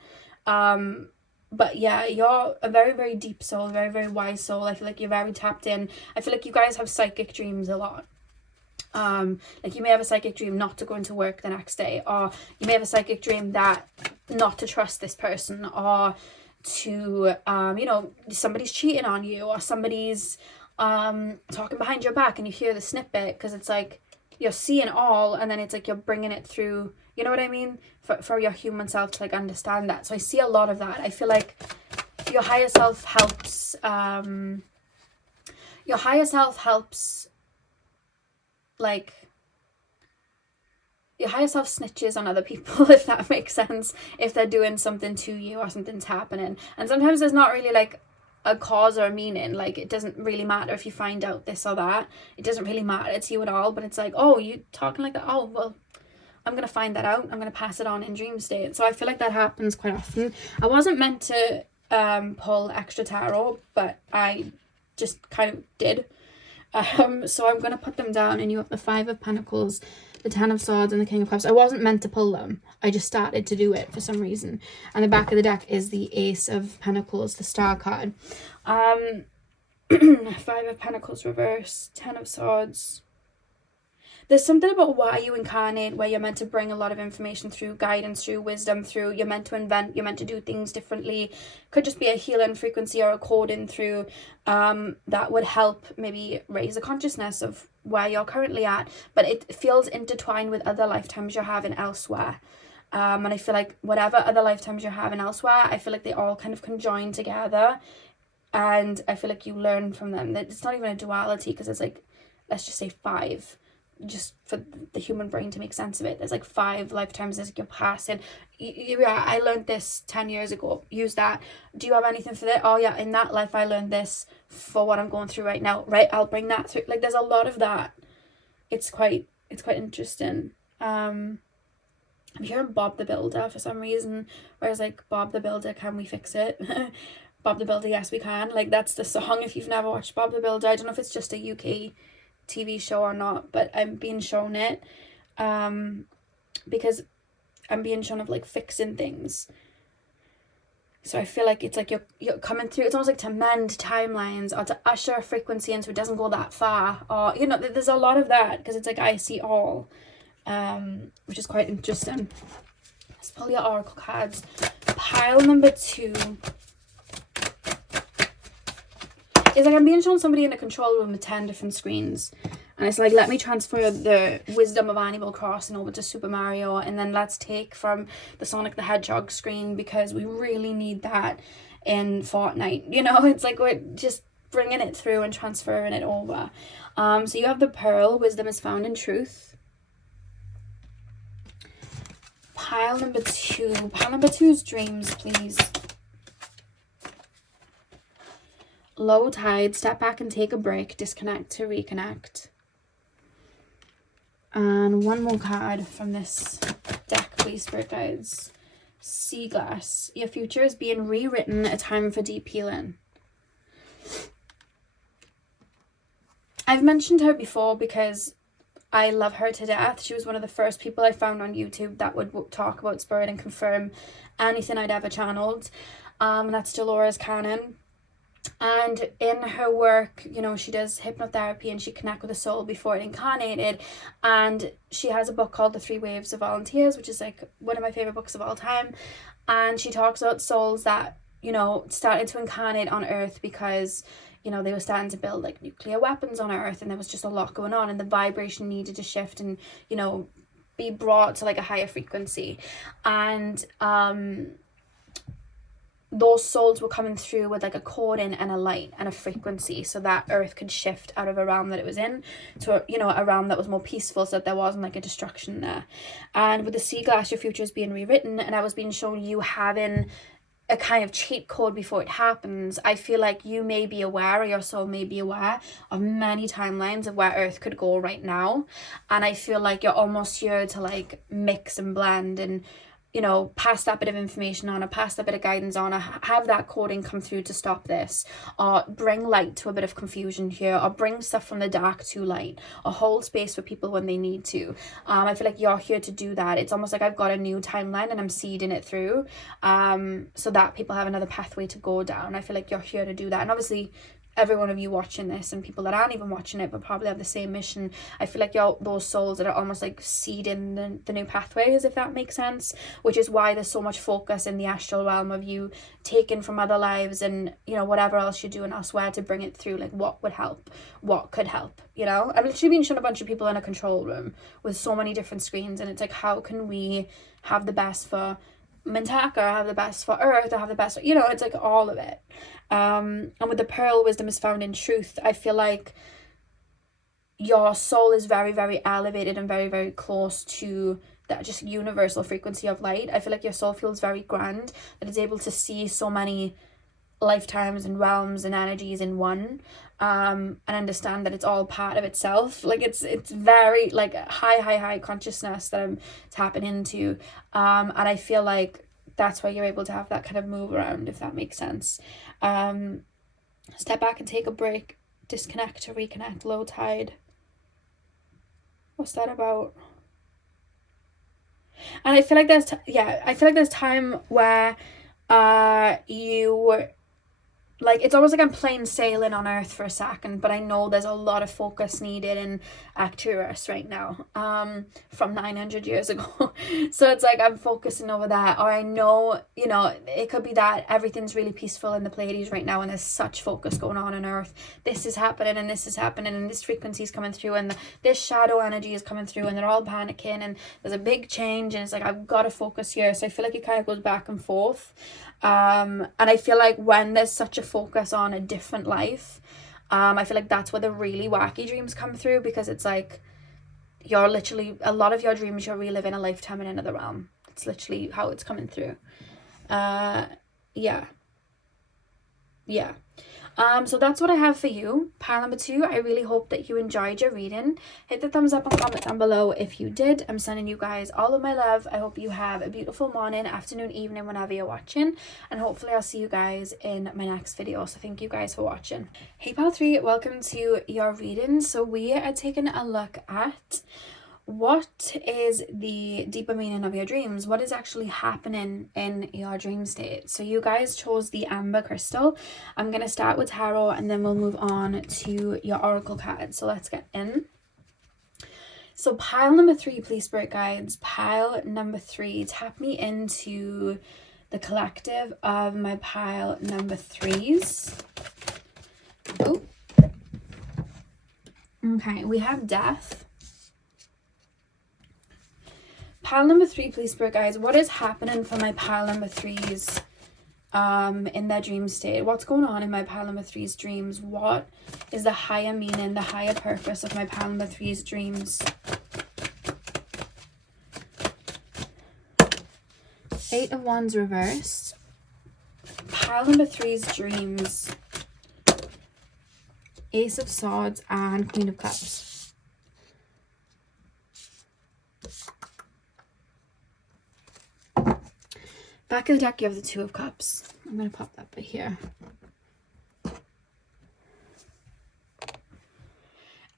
But yeah, you're a very, very deep soul, very, very wise soul. I feel like you're very tapped in. I feel like you guys have psychic dreams a lot. Like, you may have a psychic dream not to go into work the next day, or you may have a psychic dream that not to trust this person, or to, you know, somebody's cheating on you, or somebody's talking behind your back, and you hear the snippet, because it's like you're seeing all, and then it's like you're bringing it through, you know what I mean, for your human self to like understand that. So I see a lot of that. I feel like your higher self helps like, your higher self snitches on other people, if that makes sense, if they're doing something to you, or something's happening. And sometimes there's not really like a cause or a meaning. Like, it doesn't really matter if you find out this or that. It doesn't really matter to you at all. But it's like, oh, you talking like that? Oh, well, I'm going to find that out. I'm going to pass it on in dream state. So I feel like that happens quite often. I wasn't meant to pull extra tarot, but I just kind of did. So I'm going to put them down, and you have the 5 of Pentacles, the 10 of Swords, and the King of Cups. I wasn't meant to pull them. I just started to do it for some reason. And the back of the deck is the Ace of Pentacles, the Star card. 5 of Pentacles reverse, 10 of Swords. there's something about why you incarnate, where you're meant to bring a lot of information through guidance, through wisdom, through, you're meant to invent, you're meant to do things differently. Could just be a healing frequency or a coding through that would help maybe raise the consciousness of where you're currently at, but it feels intertwined with other lifetimes you're having elsewhere. And I feel like whatever other lifetimes you're having elsewhere, I feel like they all kind of conjoin together, and I feel like you learn from them. It's not even a duality, because it's like, let's just say 5, just for the human brain to make sense of it. There's like 5 lifetimes as you're passing. Yeah, I learned this 10 years ago, use that. Do you have anything for that? Oh yeah, in that life I learned this for what I'm going through right now, right? I'll bring that through. Like, there's a lot of that. It's quite interesting. I'm hearing Bob the Builder for some reason, whereas like, Bob the Builder, can we fix it? Bob the Builder, yes we can. Like, that's the song. If you've never watched Bob the Builder, I don't know if it's just a UK TV show or not, but I'm being shown it because I'm being shown of like fixing things. So I feel like it's like you're coming through. It's almost like to mend timelines, or to usher a frequency in so it doesn't go that far, or you know, there's a lot of that, because it's like I see all, which is quite interesting. Let's pull your oracle cards. Pile number 2 is like I'm being shown somebody in a control room with 10 different screens, and it's like, let me transfer the wisdom of Animal Crossing over to Super Mario, and then let's take from the Sonic the Hedgehog screen, because we really need that in Fortnite, you know. It's like we're just bringing it through and transferring it over. So you have the Pearl, wisdom is found in truth. Pile number 2. Pile number 2 is dreams, please. Low tide, step back and take a break, disconnect to reconnect. And one more card from this deck, please, Spirit Guides. Sea glass, your future is being rewritten, a time for deep healing. I've mentioned her before because I love her to death. She was one of the first people I found on YouTube that would talk about spirit and confirm anything I'd ever channeled. And that's Dolores Cannon. And in her work, you know, she does hypnotherapy and she connects with the soul before it incarnated, and she has a book called The 3 Waves of Volunteers, which is like one of my favorite books of all time. And she talks about souls that, you know, started to incarnate on Earth because, you know, they were starting to build like nuclear weapons on Earth, and there was just a lot going on, and the vibration needed to shift and, you know, be brought to like a higher frequency. And those souls were coming through with like a coding and a light and a frequency, so that Earth could shift out of a realm that it was in to, you know, a realm that was more peaceful, so that there wasn't like a destruction there. And with the sea glass, your future is being rewritten, and I was being shown you having a kind of cheat code before it happens. I feel like you may be aware, or your soul may be aware of many timelines of where Earth could go right now, and I feel like you're almost here to like mix and blend and, you know, pass that bit of information on, or pass that bit of guidance on, or have that coding come through to stop this, or bring light to a bit of confusion here, or bring stuff from the dark to light, or hold space for people when they need to. I feel like you're here to do that. It's almost like I've got a new timeline and I'm seeding it through, so that people have another pathway to go down. I feel like you're here to do that. And obviously, every one of you watching this, and people that aren't even watching it but probably have the same mission, I feel like you're those souls that are almost like seeding the new pathways, if that makes sense, which is why there's so much focus in the astral realm of you taking from other lives and, you know, whatever else you're doing elsewhere to bring it through, like what would help, what could help, you know. I've literally been shown a bunch of people in a control room with so many different screens, and it's like, how can we have the best for Mintaka, have the best for Earth, or have the best, you know, it's like all of it. And with the Pearl, wisdom is found in truth, I feel like your soul is very, very elevated and very, very close to that just universal frequency of light. I feel like your soul feels very grand, that it's able to see so many lifetimes and realms and energies in one, and understand that it's all part of itself. Like it's very like high consciousness that I'm tapping into, and I feel like that's why you're able to have that kind of move around, if that makes sense. Step back and take a break, disconnect to reconnect, low tide. What's that about? And I feel like there's I feel like there's time where you like, it's almost like I'm plain sailing on Earth for a second, but I know there's a lot of focus needed in Aquarius right now, from 900 years ago. So it's like I'm focusing over that, or I know, you know, it could be that everything's really peaceful in the Pleiades right now and there's such focus going on Earth. This is happening and this is happening and this frequency is coming through and this shadow energy is coming through and they're all panicking and there's a big change and it's like I've got to focus here. So I feel like it kind of goes back and forth. And I feel like when there's such a focus on a different life, I feel like that's where the really wacky dreams come through, because it's like you're literally, a lot of your dreams, you're reliving a lifetime in another realm. It's literally how it's coming through. Yeah. So that's what I have for you, pile number 2. I really hope that you enjoyed your reading. Hit the thumbs up and comment down below if you did. I'm sending you guys all of my love. I hope you have a beautiful morning, afternoon, evening, whenever you're watching, and hopefully I'll see you guys in my next video. So thank you guys for watching. Hey pile 3, welcome to your reading. So we are taking a look at what is the deeper meaning of your dreams, what is actually happening in your dream state. So you guys chose the amber crystal. I'm going to start with tarot and then we'll move on to your oracle card. So let's get in. So pile number 3, please, spirit guides. Pile number 3, tap me into the collective of my pile number 3s. Oh, okay, we have death. Pile number 3, please, spirit guides. What is happening for my pile number 3s in their dream state? What's going on in my pile number 3's dreams? What is the higher meaning, the higher purpose of my pile number 3's dreams? 8 of Wands reversed. Pile number 3's dreams. Ace of Swords and Queen of Cups. Back of the deck, you have the Two of Cups. I'm going to pop that bit here.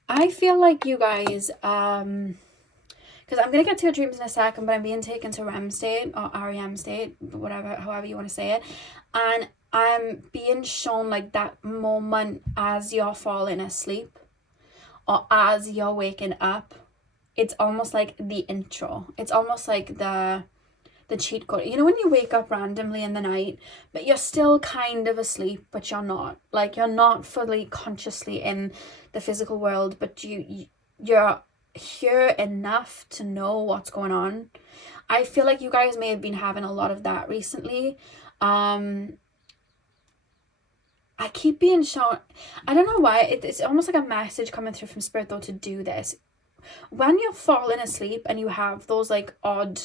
I feel like you guys, because I'm going to get to your dreams in a second, but I'm being taken to REM state or REM state, whatever, however you want to say it. And I'm being shown like that moment as you're falling asleep or as you're waking up. It's almost like the intro. It's almost like the cheat code. You know, when you wake up randomly in the night, but you're still kind of asleep, but you're not. Like, you're not fully consciously in the physical world, but you're here enough to know what's going on. I feel like you guys may have been having a lot of that recently. I keep being shown, I don't know why, it's almost like a message coming through from spirit though to do this. When you're falling asleep and you have those like odd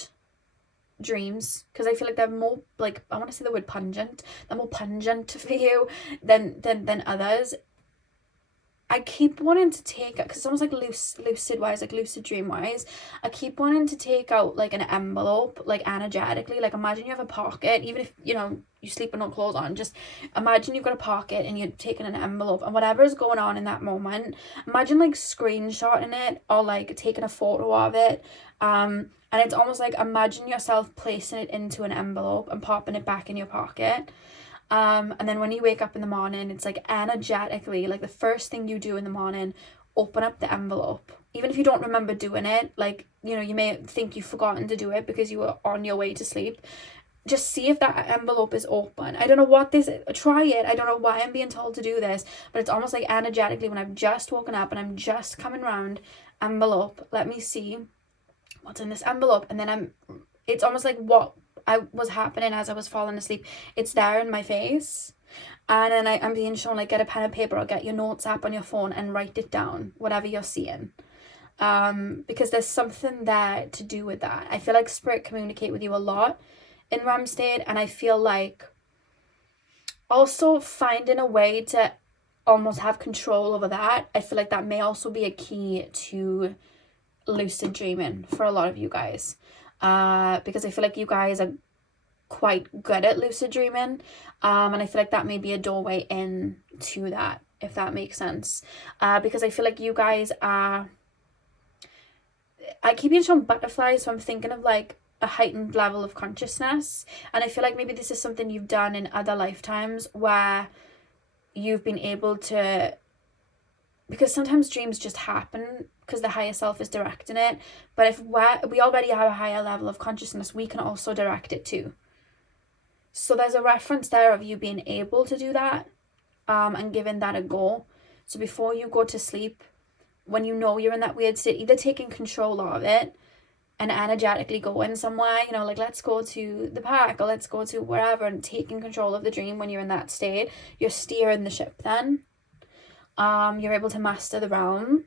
dreams, because I feel like they're more, like, I want to say the word pungent, they're more pungent for you than others. I keep wanting to take it, because it's almost like lucid wise, like lucid dream wise, I keep wanting to take out like an envelope, like energetically. Like, imagine you have a pocket, even if, you know, you sleep with no clothes on, just imagine you've got a pocket and you're taking an envelope, and whatever is going on in that moment, imagine like screenshotting it or like taking a photo of it, and it's almost like, imagine yourself placing it into an envelope and popping it back in your pocket. And then when you wake up in the morning, it's like energetically, like the first thing you do in the morning, open up the envelope. Even if you don't remember doing it, like, you know, you may think you've forgotten to do it because you were on your way to sleep. Just see if that envelope is open. I don't know what this is. Try it. I don't know why I'm being told to do this, but it's almost like energetically, when I've just woken up and I'm just coming around, envelope, let me see what's in this envelope. And then it's almost like what I was happening as I was falling asleep, it's there in my face. And then I'm being shown, like, get a pen and paper or get your notes app on your phone and write it down, whatever you're seeing, because there's something there to do with that. I feel like spirit communicate with you a lot in REM state, and I feel like also finding a way to almost have control over that, I feel like that may also be a key to lucid dreaming for a lot of you guys, because I feel like you guys are quite good at lucid dreaming, and I feel like that may be a doorway in to that, if that makes sense, because I feel like you guys are, I keep being shown butterflies, so I'm thinking of like a heightened level of consciousness, and I feel like maybe this is something you've done in other lifetimes where you've been able to, because sometimes dreams just happen because the higher self is directing it, but if we already have a higher level of consciousness, we can also direct it too. So there's a reference there of you being able to do that, and giving that a go. So before you go to sleep, when you know you're in that weird state, either taking control of it and energetically going somewhere, you know, like let's go to the park or let's go to wherever, and taking control of the dream when you're in that state, you're steering the ship then. You're able to master the realm.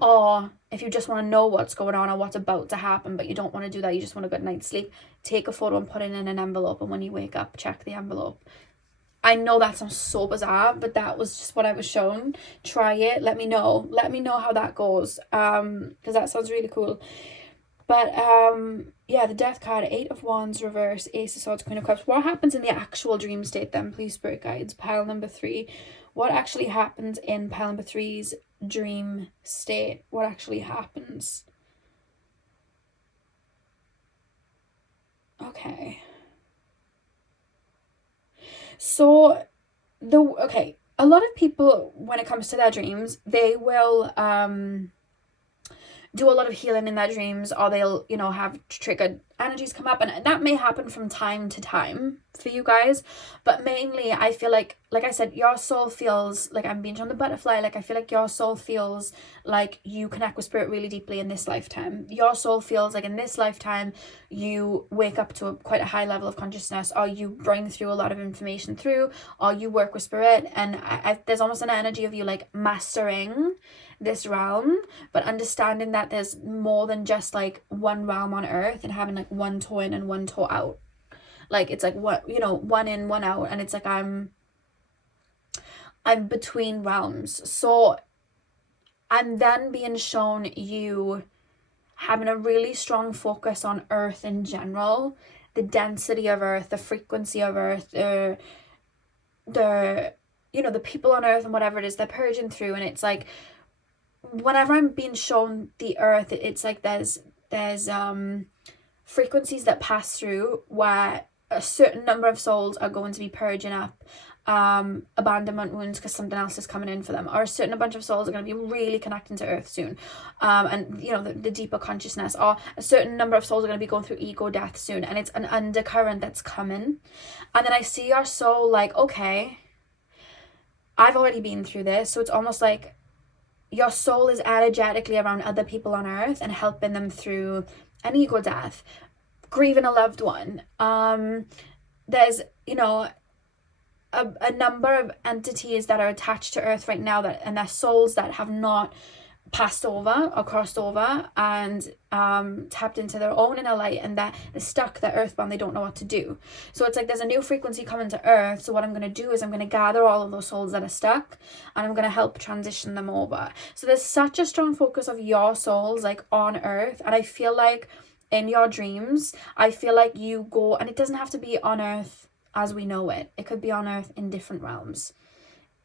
Or if you just want to know what's going on or what's about to happen, but you don't want to do that, you just want a good night's sleep, take a photo and put it in an envelope, and when you wake up, check the envelope. I know that sounds so bizarre, but that was just what I was shown. Try it. Let me know how that goes, because that sounds really cool. But yeah, the Death card, 8 of Wands reverse, Ace of Swords, Queen of Cups. What happens in the actual dream state then, please, Spirit Guides? Pile number 3. What actually happens in pile number 3's dream state? What actually happens? Okay. So a lot of people, when it comes to their dreams, they will do a lot of healing in their dreams, or they'll, you know, have triggered energies come up, and that may happen from time to time for you guys, but mainly I feel like I said, your soul feels like, I'm being shown the butterfly, like I feel like your soul feels like you connect with spirit really deeply in this lifetime. Your soul feels like in this lifetime you wake up to quite a high level of consciousness, or you bring through a lot of information through, or you work with spirit, and there's almost an energy of you like mastering this realm, but understanding that there's more than just like one realm on earth and having like one toe in and one toe out. Like it's like, what, you know, one in, one out, and it's like I'm between realms. So I'm then being shown you having a really strong focus on earth in general, the density of earth, the frequency of earth, the you know, the people on earth and whatever it is they're purging through. And it's like, whenever I'm being shown the earth, it's like there's frequencies that pass through where a certain number of souls are going to be purging up abandonment wounds because something else is coming in for them, or a certain bunch of souls are going to be really connecting to earth soon, and you know, the deeper consciousness, or a certain number of souls are going to be going through ego death soon, and it's an undercurrent that's coming. And then I see your soul like, okay, I've already been through this. So it's almost like your soul is energetically around other people on earth and helping them through an ego death, grieving a loved one. There's, you know, a number of entities that are attached to earth right now, that, and their souls that have not passed over or crossed over and tapped into their own inner light, and that they're stuck, they're earthbound, they don't know what to do. So it's like there's a new frequency coming to earth. So what I'm going to do is I'm going to gather all of those souls that are stuck, and I'm going to help transition them over. So there's such a strong focus of your souls like on earth, and I feel like in your dreams, I feel like you go, and it doesn't have to be on earth as we know it. It could be on earth in different realms.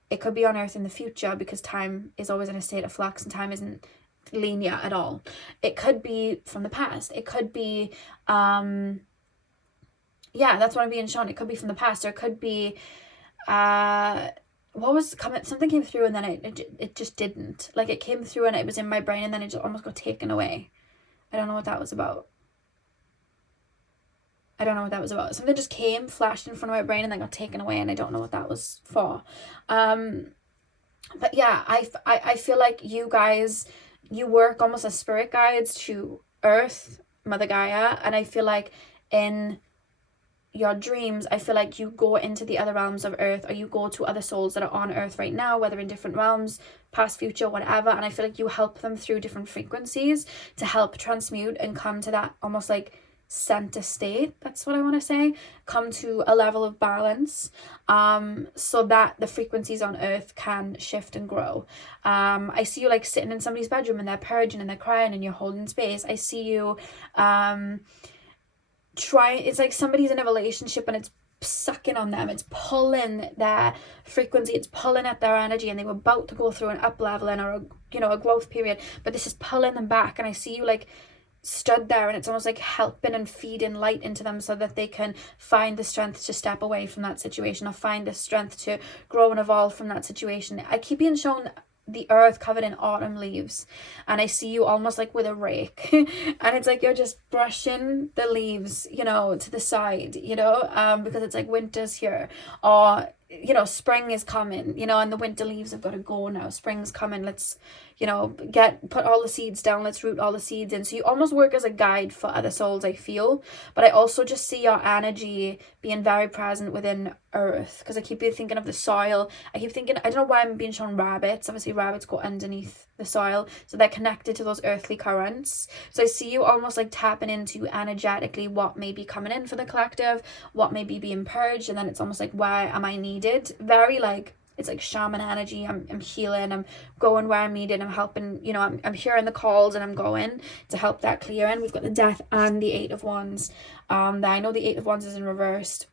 It could be on earth in the future, because time is always in a state of flux and time isn't linear at all. It could be from the past. It could be yeah, that's what I'm being shown. It could be from the past, or it could be what was coming, something came through and then it just didn't. Like it came through and it was in my brain and then it just almost got taken away. I don't know what that was about. Something just came, flashed in front of my brain, and then got taken away, and I don't know what that was for. But yeah, I feel like you guys, you work almost as spirit guides to Earth, Mother Gaia, and I feel like in your dreams, I feel like you go into the other realms of Earth, or you go to other souls that are on Earth right now, whether in different realms, past, future, whatever, and I feel like you help them through different frequencies to help transmute and come to that almost like center state, that's what I want to say, come to a level of balance, so that the frequencies on Earth can shift and grow. I see you like sitting in somebody's bedroom and they're purging and they're crying and you're holding space. I see you it's like somebody's in a relationship and it's sucking on them, it's pulling their frequency, it's pulling at their energy, and they were about to go through an up leveling or a growth period, but this is pulling them back. And I see you like stood there, and it's almost like helping and feeding light into them so that they can find the strength to step away from that situation, or find the strength to grow and evolve from that situation. I keep being shown the earth covered in autumn leaves, and I see you almost like with a rake and it's like you're just brushing the leaves, you know, to the side, you know, because it's like winter's here, or you know, spring is coming, you know, and the winter leaves have got to go now, spring's coming, let's, you know, put all the seeds down, let's root all the seeds in. So you almost work as a guide for other souls, I feel. But I also just see your energy being very present within earth, because I keep thinking of the soil. I keep thinking, I don't know why I'm being shown rabbits. Obviously rabbits go underneath the soil, so they're connected to those earthly currents. So I see you almost like tapping into energetically what may be coming in for the collective, what may be being purged, and then it's almost like, where am I needed? Very like, it's like shaman energy. I'm healing, I'm going where I'm needed, I'm helping, you know, I'm hearing the calls and I'm going to help that clear in. We've got the Death and the Eight of Wands. That I know the Eight of Wands is in reversed.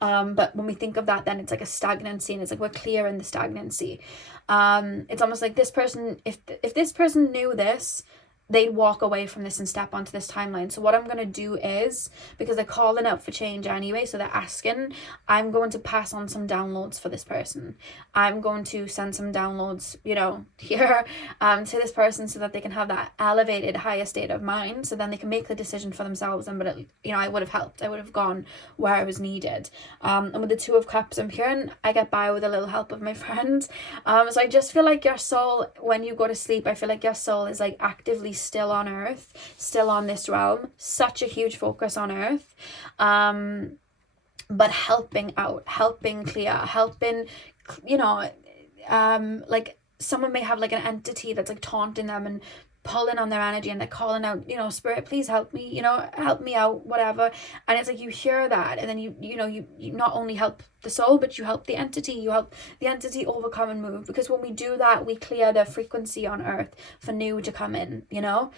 But when we think of that, then it's like a stagnancy, and it's like we're clearing the stagnancy. It's almost like this person, if this person knew this, they'd walk away from this and step onto this timeline. So what I'm going to do is, because they're calling out for change anyway, so they're asking, I'm going to pass on some downloads for this person. I'm going to send some downloads, you know, here to this person, so that they can have that elevated higher state of mind, so then they can make the decision for themselves. And but you know, I would have helped, I would have gone where I was needed. And with the Two of Cups, I'm hearing I get by with a little help of my friend. So I just feel like your soul, when you go to sleep, I feel like your soul is like actively still on earth, still on this realm, such a huge focus on earth, but helping out, helping clear, helping, you know, like someone may have like an entity that's like taunting them and pulling on their energy, and they're calling out, you know, spirit, please help me, you know, help me out, whatever. And it's like you hear that, and then you know, you not only help the soul, but you help the entity, you help the entity overcome and move, because when we do that, we clear the frequency on earth for new to come in, you know.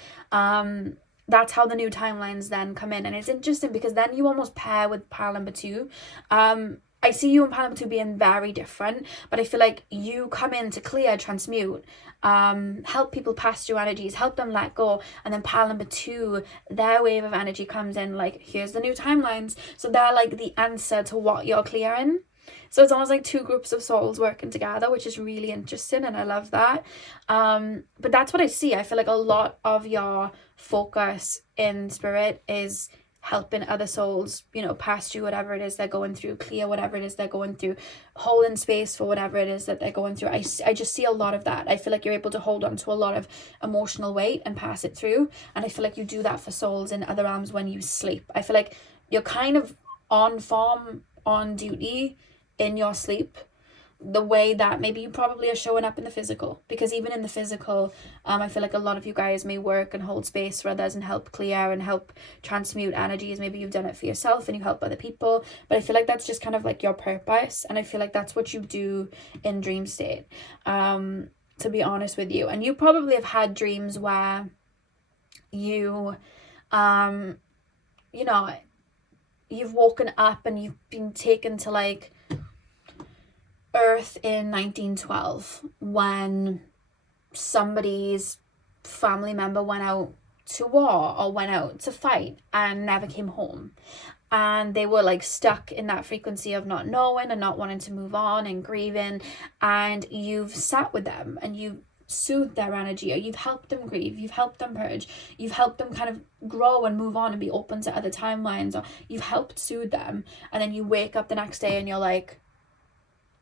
That's how the new timelines then come in. And it's interesting because then you almost pair with pile number 2. I see you and pile number 2 being very different, but I feel like you come in to clear, transmute, help people pass through energies, help them let go. And then pile number 2, their wave of energy comes in like, here's the new timelines. So they're like the answer to what you're clearing. So it's almost like 2 groups of souls working together, which is really interesting, and I love that. But that's what I see. I feel like a lot of your focus in spirit is helping other souls, you know, pass through whatever it is they're going through, clear whatever it is they're going through, holding space for whatever it is that they're going through. I just see a lot of that. I feel like you're able to hold on to a lot of emotional weight and pass it through. And I feel like you do that for souls in other realms when you sleep. I feel like you're kind of on form, on duty in your sleep, the way that maybe you probably are showing up in the physical, because even in the physical, I feel like a lot of you guys may work and hold space for others and help clear and help transmute energies. Maybe you've done it for yourself and you help other people, but I feel like that's just kind of like your purpose, and I feel like that's what you do in dream state, to be honest with you. And you probably have had dreams where you you know, you've woken up and you've been taken to like Earth in 1912, when somebody's family member went out to war or went out to fight and never came home, and they were like stuck in that frequency of not knowing and not wanting to move on and grieving, and you've sat with them and you've soothed their energy, or you've helped them grieve, you've helped them purge, you've helped them kind of grow and move on and be open to other timelines, or you've helped soothe them. And then you wake up the next day and you're like,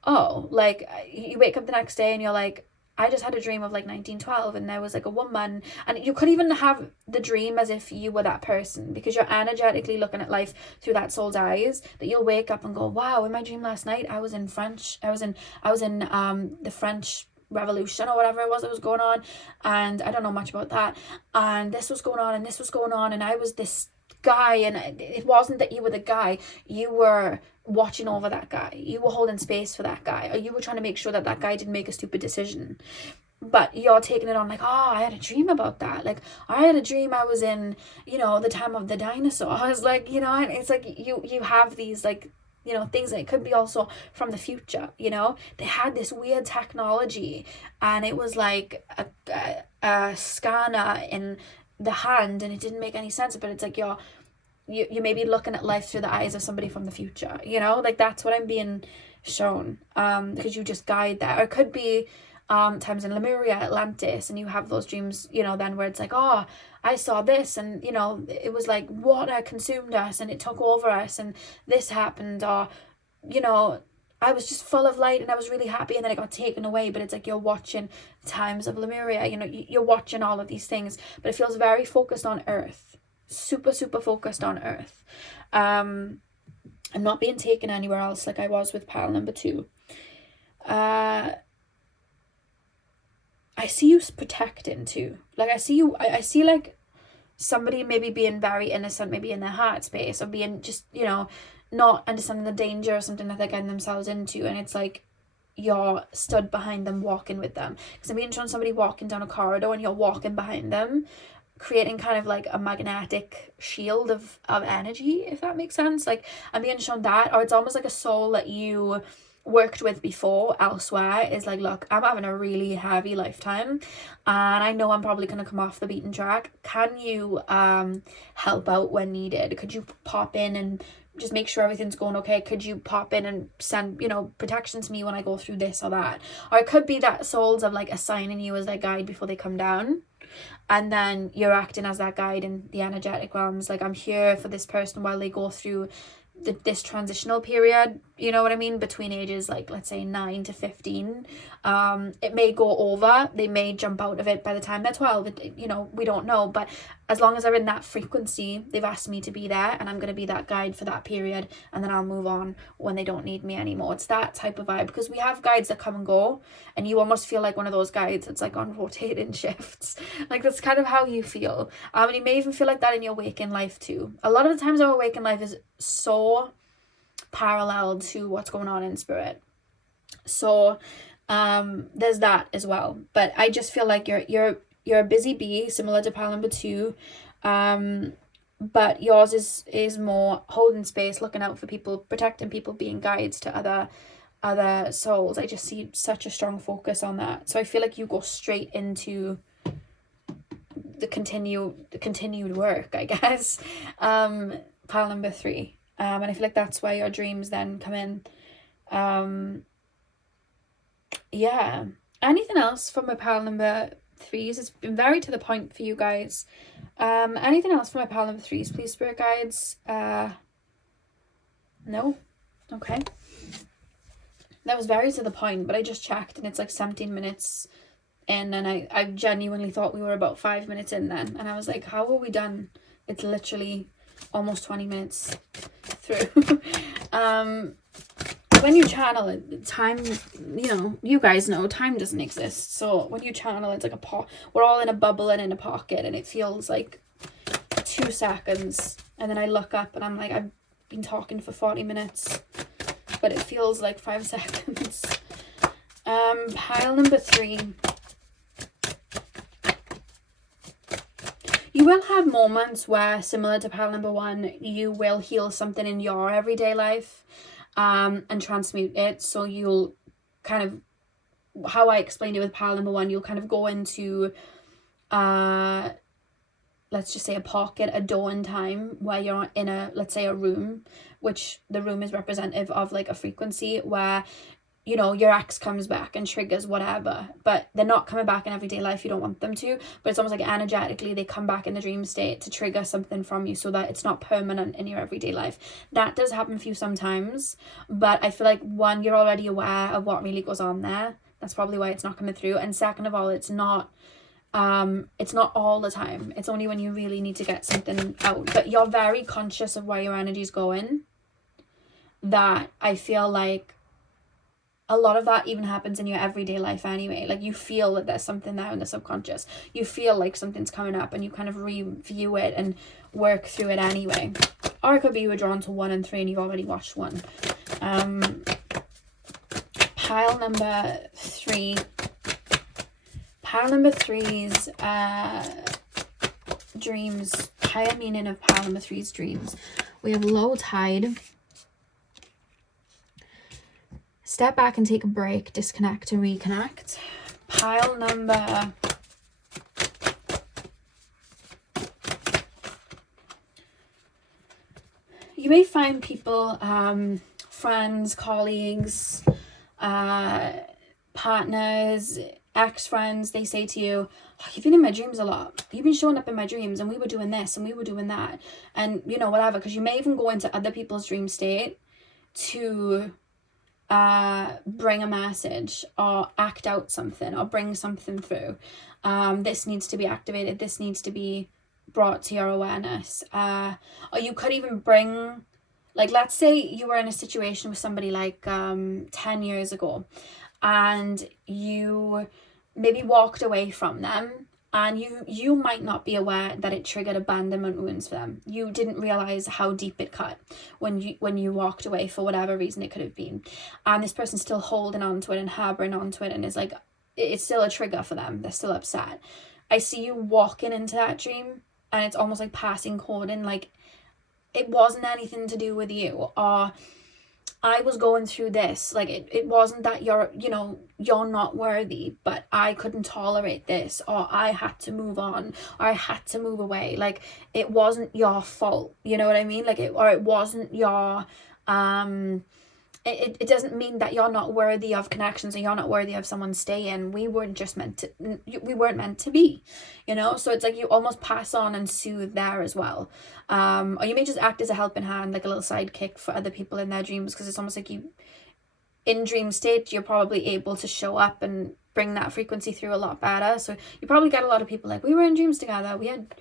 oh, like you wake up the next day and you're like, I just had a dream of like 1912, and there was like a woman, and you could even have the dream as if you were that person, because you're energetically looking at life through that soul's eyes, that you'll wake up and go, wow, in my dream last night I was in the French Revolution or whatever it was that was going on, and I don't know much about that, and this was going on and this was going on, and I was this guy, and it wasn't that you were the guy, you were watching over that guy, you were holding space for that guy, or you were trying to make sure that that guy didn't make a stupid decision. But you're taking it on like, oh, I had a dream about that, like I had a dream I was in, you know, the time of the dinosaurs, like, you know. And it's like you have these like, you know, things that it could be also from the future, you know. They had this weird technology, and it was like a scanner in the hand, and it didn't make any sense, but it's like you may be looking at life through the eyes of somebody from the future, you know, like that's what I'm being shown, because you just guide that. Or it could be times in Lemuria, Atlantis, and you have those dreams, you know, then where it's like, oh, I saw this, and you know, it was like water consumed us and it took over us, and this happened, or you know, I was just full of light and I was really happy, and then it got taken away. But it's like you're watching times of Lemuria, you know, you're watching all of these things, but it feels very focused on Earth, super focused on Earth. I'm not being taken anywhere else like I was with pile number 2. I see you protecting too. Like I see you, I see like somebody maybe being very innocent, maybe in their heart space, or being just, you know, not understanding the danger or something that they're getting themselves into, and it's like you're stood behind them, walking with them. Because I'm being shown somebody walking down a corridor and you're walking behind them, creating kind of like a magnetic shield of energy, if that makes sense. Like I'm being shown that, or it's almost like a soul that you worked with before elsewhere is like, look, I'm having a really heavy lifetime and I know I'm probably going to come off the beaten track. Can you help out when needed? Could you pop in and just make sure everything's going okay? Could you pop in and send, you know, protection to me when I go through this or that? Or it could be that souls are like assigning you as their guide before they come down, and then you're acting as that guide in the energetic realms. Like, I'm here for this person while they go through this transitional period, you know what I mean, between ages like, let's say 9 to 15. It may go over, they may jump out of it by the time they're 12, you know, we don't know. But as long as they're in that frequency, they've asked me to be there, and I'm going to be that guide for that period, and then I'll move on when they don't need me anymore. It's that type of vibe, because we have guides that come and go, and you almost feel like one of those guides that's like on rotating shifts. Like, that's kind of how you feel. And you may even feel like that in your waking life too. A lot of the times our waking life is so parallel to what's going on in spirit. So there's that as well. But I just feel like you're a busy bee, similar to pile number 2, but yours is more holding space, looking out for people, protecting people, being guides to other souls. I just see such a strong focus on that. So I feel like you go straight into the continued work, I guess. Pile number 3, and I feel like that's why your dreams then come in. Yeah. Anything else from my pile number 3s? It's been very to the point for you guys. Anything else from my pile number 3s, please, spirit guides? No? Okay. That was very to the point, but I just checked and it's like 17 minutes in, and I genuinely thought we were about 5 minutes in then, and I was like, how are we done? It's literally almost 20 minutes through. When you channel it, time, you know, you guys know time doesn't exist. So when you channel, it's like we're all in a bubble and in a pocket, and it feels like 2 seconds, and then I look up and I'm like, I've been talking for 40 minutes, but it feels like 5 seconds. Pile number 3. You will have moments where, similar to pile number 1, you will heal something in your everyday life, and transmute it. So you'll kind of, how I explained it with pile number 1, you'll kind of go into, let's just say a pocket, a door in time, where you're in a, let's say a room, which the room is representative of like a frequency where, you know, your ex comes back and triggers whatever, but they're not coming back in everyday life. You don't want them to, but it's almost like energetically they come back in the dream state to trigger something from you, so that it's not permanent in your everyday life. That does happen for you sometimes, but I feel like, one, you're already aware of what really goes on there. That's probably why it's not coming through. And second of all, it's not all the time. It's only when you really need to get something out. But you're very conscious of where your energy's going. That I feel like a lot of that even happens in your everyday life anyway. Like, you feel that there's something there in the subconscious. You feel like something's coming up, and you kind of review it and work through it anyway. Or it could be you were drawn to 1 and 3 and you've already watched 1. Pile number 3. Pile number 3's dreams. Higher meaning of pile number 3's dreams. We have low tide. Step back and take a break, disconnect and reconnect. Pile number may find people, friends, colleagues, partners, ex-friends, they say to you, oh, you've been in my dreams a lot. You've been showing up in my dreams, and we were doing this and we were doing that, and you know, whatever, because you may even go into other people's dream state to bring a message or act out something or bring something through. This needs to be activated, this needs to be brought to your awareness. Or you could even bring, like, let's say you were in a situation with somebody like 10 years ago, and you maybe walked away from them, and you might not be aware that it triggered abandonment wounds for them. You didn't realize how deep it cut when you walked away, for whatever reason it could have been, and this person's still holding on to it and harboring onto it, and is like, it's still a trigger for them, they're still upset. I see you walking into that dream, and it's almost like passing coding, like it wasn't anything to do with you, or I was going through this, like it wasn't that you're not worthy, but I couldn't tolerate this, or I had to move on, or I had to move away. Like, it wasn't your fault, you know what I mean? Like, it wasn't your it doesn't mean that you're not worthy of connections, or you're not worthy of someone staying. We weren't meant to be, you know? So it's like you almost pass on and soothe there as well. Or you may just act as a helping hand, like a little sidekick for other people in their dreams, because it's almost like you, in dream state, you're probably able to show up and bring that frequency through a lot better. So you probably get a lot of people like, we were in dreams together, we had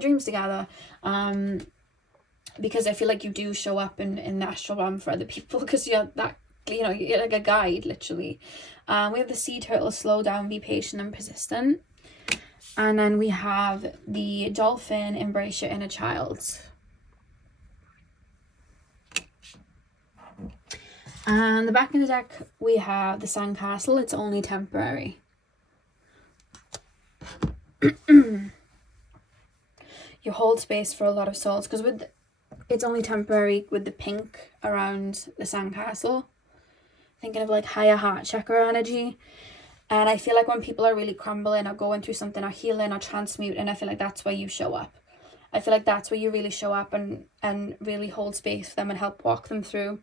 dreams together. Because I feel like you do show up in the astral realm for other people, because you're that, you know, you're like a guide, literally. We have the sea turtle, slow down, be patient and persistent. And then we have the dolphin, embrace your inner child. And the back of the deck, we have the sandcastle, it's only temporary. You hold space for a lot of souls, because with it's only temporary, with the pink around the sandcastle, thinking of like higher heart chakra energy. And I feel like when people are really crumbling or going through something or healing or transmuting, I feel like that's where you show up. I feel like that's where you really show up and really hold space for them and help walk them through.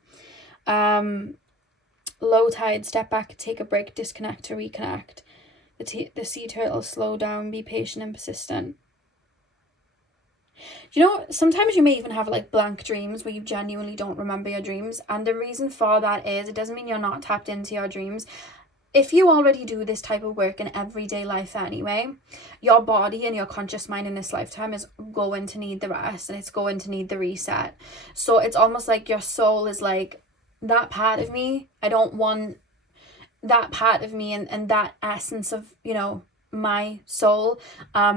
Low tide, step back, take a break, disconnect to reconnect. The sea turtle, slow down, be patient and persistent. You know, sometimes you may even have like blank dreams where you genuinely don't remember your dreams, and the reason for that is, it doesn't mean you're not tapped into your dreams. If you already do this type of work in everyday life anyway, your body and your conscious mind in this lifetime is going to need the rest, and it's going to need the reset. So it's almost like your soul is like, that part of me, I don't want that part of me and that essence of, you know, my soul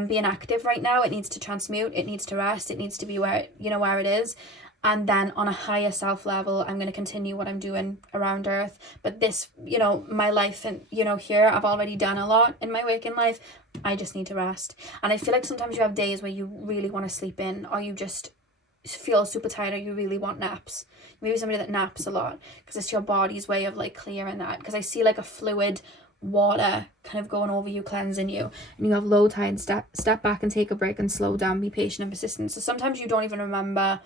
being active right now. It needs to transmute, it needs to rest, it needs to be where it is. And then on a higher self level, I'm going to continue what I'm doing around earth. But this, you know, my life, and you know, here I've already done a lot in my waking life. I just need to rest. And I feel like sometimes you have days where you really want to sleep in, or you just feel super tired, or you really want naps. Maybe somebody that naps a lot, because it's your body's way of like clearing that. Because I see like a fluid water kind of going over you, cleansing you. And you have low tide, step back and take a break and slow down, be patient and persistent. So sometimes you don't even remember,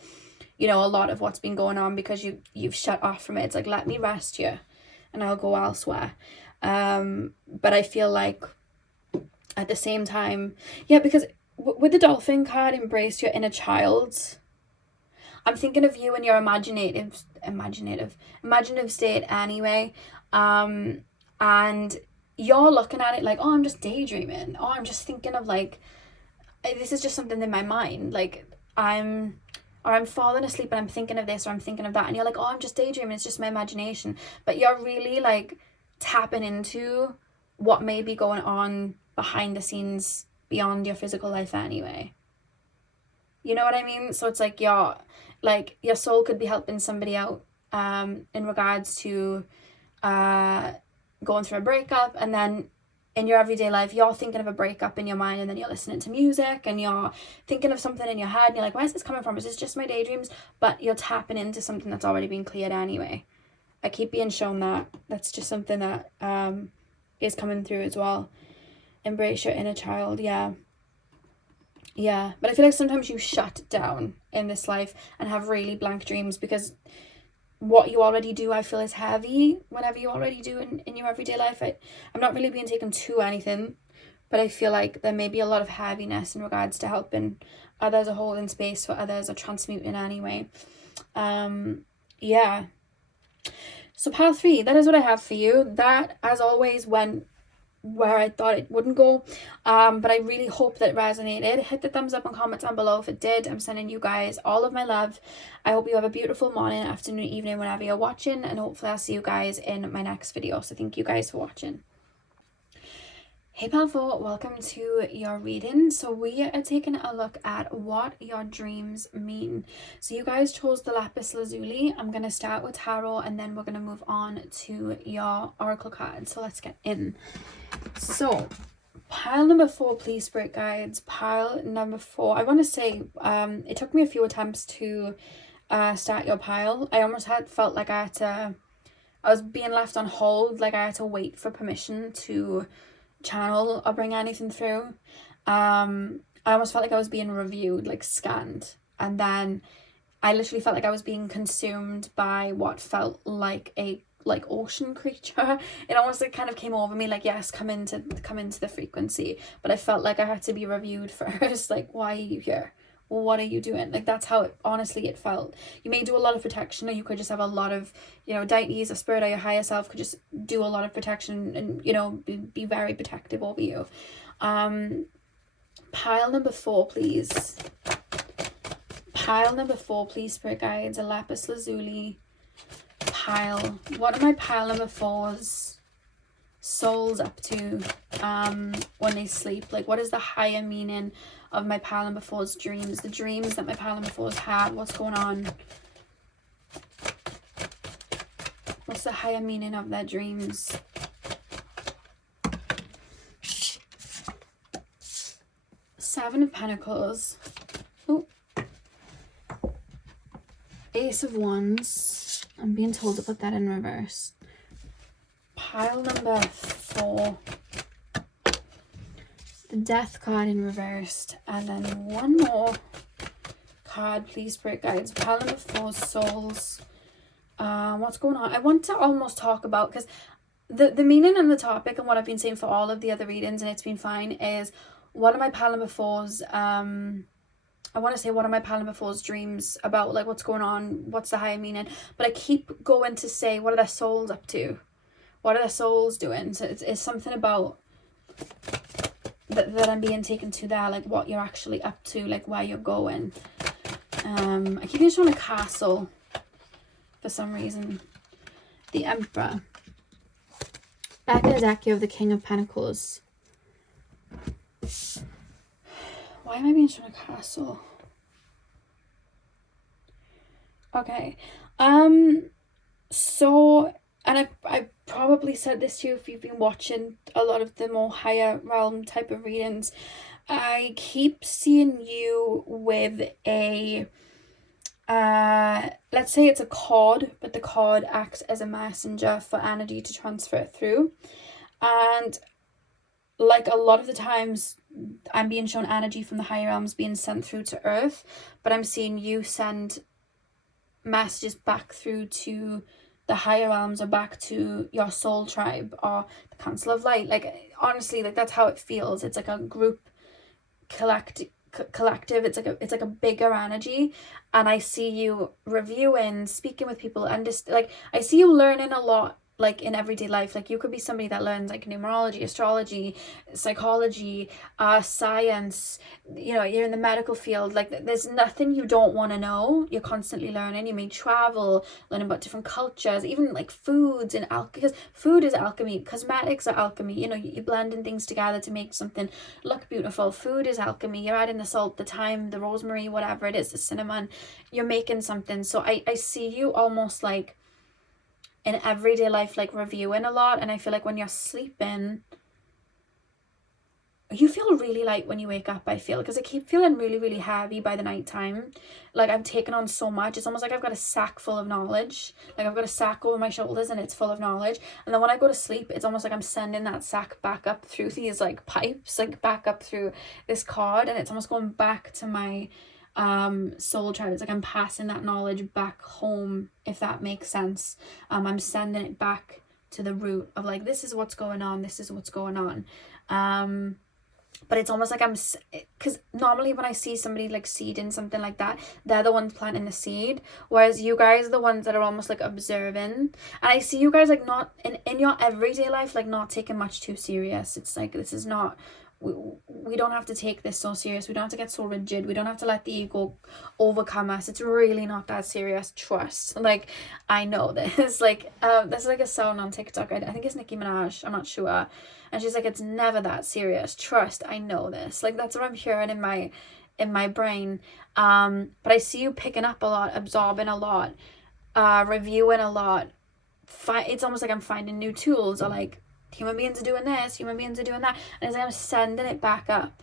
you know, a lot of what's been going on, because you've shut off from it. It's like, let me rest here and I'll go elsewhere. But I feel like at the same time, yeah, because with the dolphin card, embrace your inner child, I'm thinking of you in your imaginative state anyway. And you're looking at it like, oh, I'm just daydreaming. Oh, I'm just thinking of like, this is just something in my mind. Like I'm falling asleep and I'm thinking of this, or I'm thinking of that. And you're like, oh, I'm just daydreaming. It's just my imagination. But you're really like tapping into what may be going on behind the scenes beyond your physical life anyway. You know what I mean? So it's like your soul could be helping somebody out in regards to going through a breakup, and then in your everyday life you're thinking of a breakup in your mind, and then you're listening to music and you're thinking of something in your head, and you're like, where is this coming from? Is this just my daydreams? But you're tapping into something that's already been cleared anyway. I keep being shown that. That's just something that is coming through as well. Embrace your inner child, yeah. Yeah, but I feel like sometimes you shut down in this life and have really blank dreams because what you already do, I feel, is heavy whenever you already do in your everyday life. I'm not really being taken to anything, but I feel like there may be a lot of heaviness in regards to helping others or holding space for others or transmuting anyway. Yeah. So pile 3, that is what I have for you. That, as always, went where I thought it wouldn't go, but I really hope that it resonated. Hit the thumbs up and comment down below if it did. I'm sending you guys all of my love. I hope you have a beautiful morning, afternoon, evening, whenever you're watching, and hopefully I'll see you guys in my next video. So thank you guys for watching. Hey pal 4, welcome to your reading. So we are taking a look at what your dreams mean. So you guys chose the lapis lazuli. I'm going to start with tarot and then we're going to move on to your oracle cards. So let's get in. So pile number 4, please, spirit guides. Pile number 4, I want to say it took me a few attempts to start your pile. I almost felt like I was being left on hold, like I had to wait for permission to channel or bring anything through. I almost felt like I was being reviewed, like scanned, and then I literally felt like I was being consumed by what felt like a ocean creature. It almost kind of came over me like, yes, come into the frequency, but I felt like I had to be reviewed first. Like, why are you here? What are you doing? Like, that's how it felt. You may do a lot of protection, or you could just have a lot of, deities or spirit or your higher self could just do a lot of protection and be very protective over you. Pile number 4, please. Pile number 4, please, spirit guides. A lapis lazuli pile. What are my pile number 4's souls up to when they sleep? Like, what is the higher meaning of my pile number 4's dreams? The dreams that my pile number 4's had. What's going on? What's the higher meaning of their dreams? Seven of Pentacles. Oh. Ace of Wands. I'm being told to put that in reverse. Pile number 4. The Death card in reversed. And then one more card, please, spirit guides. Pile number 4, souls. What's going on? I want to almost talk about, because the meaning and the topic and what I've been saying for all of the other readings, and it's been fine, is one of my pile number 4's I want to say one of my pile number 4's dreams about, like, what's going on, what's the higher meaning, but I keep going to say, what are their souls up to? What are their souls doing? So it's something about that I'm being taken to there, like what you're actually up to, like where you're going. I keep just on a castle for some reason. The Emperor. Back in the deck, you have the King of Pentacles. Why am I being shown a castle? Okay. So, and I probably said this to you if you've been watching a lot of the more higher realm type of readings. I keep seeing you with a, let's say it's a cord, but the cord acts as a messenger for energy to transfer it through. And like a lot of the times I'm being shown energy from the higher realms being sent through to earth, but I'm seeing you send messages back through to the higher realms or back to your soul tribe or the Council of Light. Like, honestly, like, that's how it feels. It's like a group collective. It's like a bigger energy, and I see you reviewing, speaking with people, and just like I see you learning a lot, like in everyday life. Like, you could be somebody that learns like numerology, astrology, psychology, science, you're in the medical field. Like, there's nothing you don't want to know. You're constantly learning. You may travel, learn about different cultures, even like foods and because food is alchemy, cosmetics are alchemy. You're blending things together to make something look beautiful. Food is alchemy. You're adding the salt, the thyme, the rosemary, whatever it is, the cinnamon. You're making something. So I see you almost like in everyday life, like reviewing a lot. And I feel like when you're sleeping, You feel really light when you wake up, I feel, because I keep feeling really, really heavy by the night time. Like I've taken on so much. It's almost like I've got a sack full of knowledge. Like I've got a sack over my shoulders and it's full of knowledge. And then when I go to sleep, it's almost like I'm sending that sack back up through these like pipes, like back up through this cord, and it's almost going back to my soul tribe. It's like I'm passing that knowledge back home, if that makes sense. I'm sending it back to the root of like, this is what's going on, this is what's going on. But it's almost like because normally when I see somebody like seeding something like that, they're the ones planting the seed, whereas you guys are the ones that are almost like observing. And I see you guys like not in your everyday life, like not taking much too serious. It's like, this is not, we don't have to take this so serious. We don't have to get so rigid. We don't have to let the ego overcome us. It's really not that serious. Trust. Like, I know this. Like, there's like a song on TikTok. I think it's Nicki Minaj. I'm not sure. And she's like, it's never that serious. Trust. I know this. Like, that's what I'm hearing in my brain. But I see you picking up a lot, absorbing a lot, reviewing a lot. It's almost like I'm finding new tools, or like, human beings are doing this, human beings are doing that, and it's like I'm sending it back up,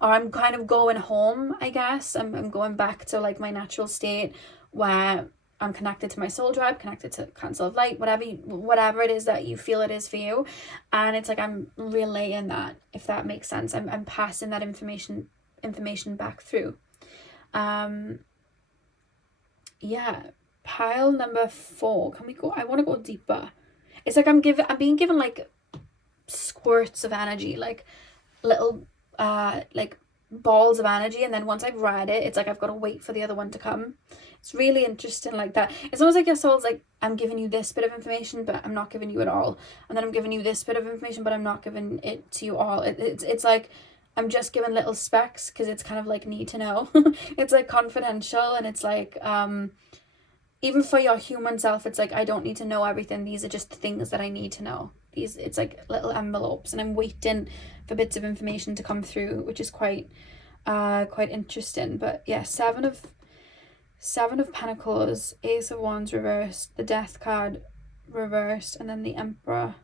or I'm kind of going home, I guess. I'm going back to like my natural state where I'm connected to my soul tribe, connected to Council of Light, whatever it is that you feel it is for you. And it's like I'm relaying that, if that makes sense. I'm passing that information back through. Yeah, pile number 4. Can we go? I want to go deeper. It's like I'm being given like squirts of energy, like little like balls of energy, and then once I've read it, it's like I've got to wait for the other one to come. It's really interesting like that. It's almost like your soul's like, I'm giving you this bit of information, but I'm not giving you it all, and then I'm giving you this bit of information, but I'm not giving it to you all. It's like I'm just giving little specks, because it's kind of like need to know. It's like confidential, and it's like even for your human self, it's like, I don't need to know everything. These are just things that I need to know. It's like little envelopes, and I'm waiting for bits of information to come through, which is quite interesting. But yeah, seven of Pentacles, Ace of Wands reversed, the Death card reversed, and then the Emperor.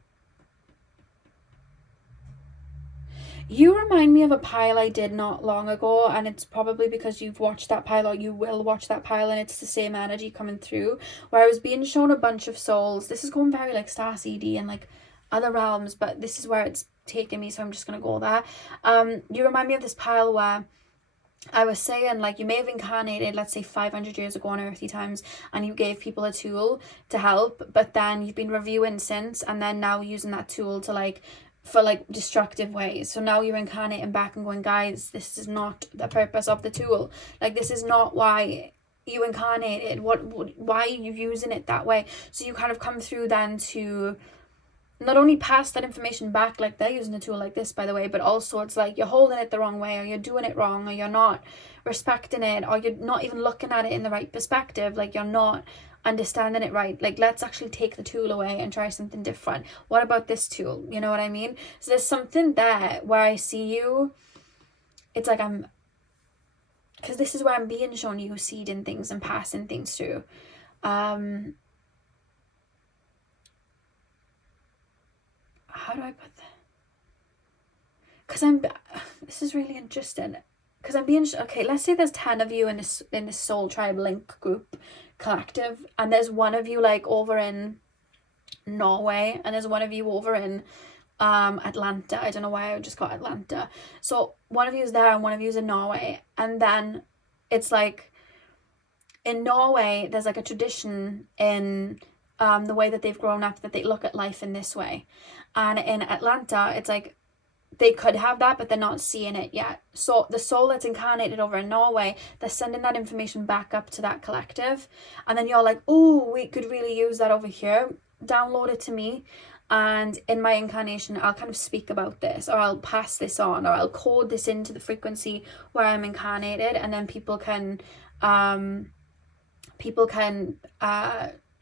You remind me of a pile I did not long ago, and it's probably because you've watched that pile, or you will watch that pile, and it's the same energy coming through, where I was being shown a bunch of souls. This is going very like Star CD and like other realms, but this is where it's taking me, so I'm just gonna go there. You remind me of this pile where I was saying, like, you may have incarnated, let's say 500 years ago on earthly times, and you gave people a tool to help, but then you've been reviewing since, and then now using that tool to like, for like destructive ways. So now you're incarnating back and going, guys, this is not the purpose of the tool. Like, this is not why you incarnated. Why are you using it that way? So you kind of come through then to not only pass that information back, like they're using a tool like this, by the way, but also it's like you're holding it the wrong way, or you're doing it wrong, or you're not respecting it, or you're not even looking at it in the right perspective, like you're not understanding it right. Like, let's actually take the tool away and try something different. What about this tool? You know what I mean? So there's something there where I see you, it's like because this is where I'm being shown you seeding things and passing things through. How do I put that? Because this is really interesting, because I'm being, okay, let's say there's 10 of you in this soul tribe link group collective, and there's one of you like over in Norway, and there's one of you over in Atlanta. I don't know why I just got Atlanta. So one of you is there and one of you is in Norway, and then it's like in Norway there's like a tradition in the way that they've grown up, that they look at life in this way, and in Atlanta it's like they could have that, but they're not seeing it yet. So the soul that's incarnated over in Norway, they're sending that information back up to that collective, and then you're like, oh, we could really use that over here, download it to me, and in my incarnation I'll kind of speak about this, or I'll pass this on, or I'll code this into the frequency where I'm incarnated, and then people can kind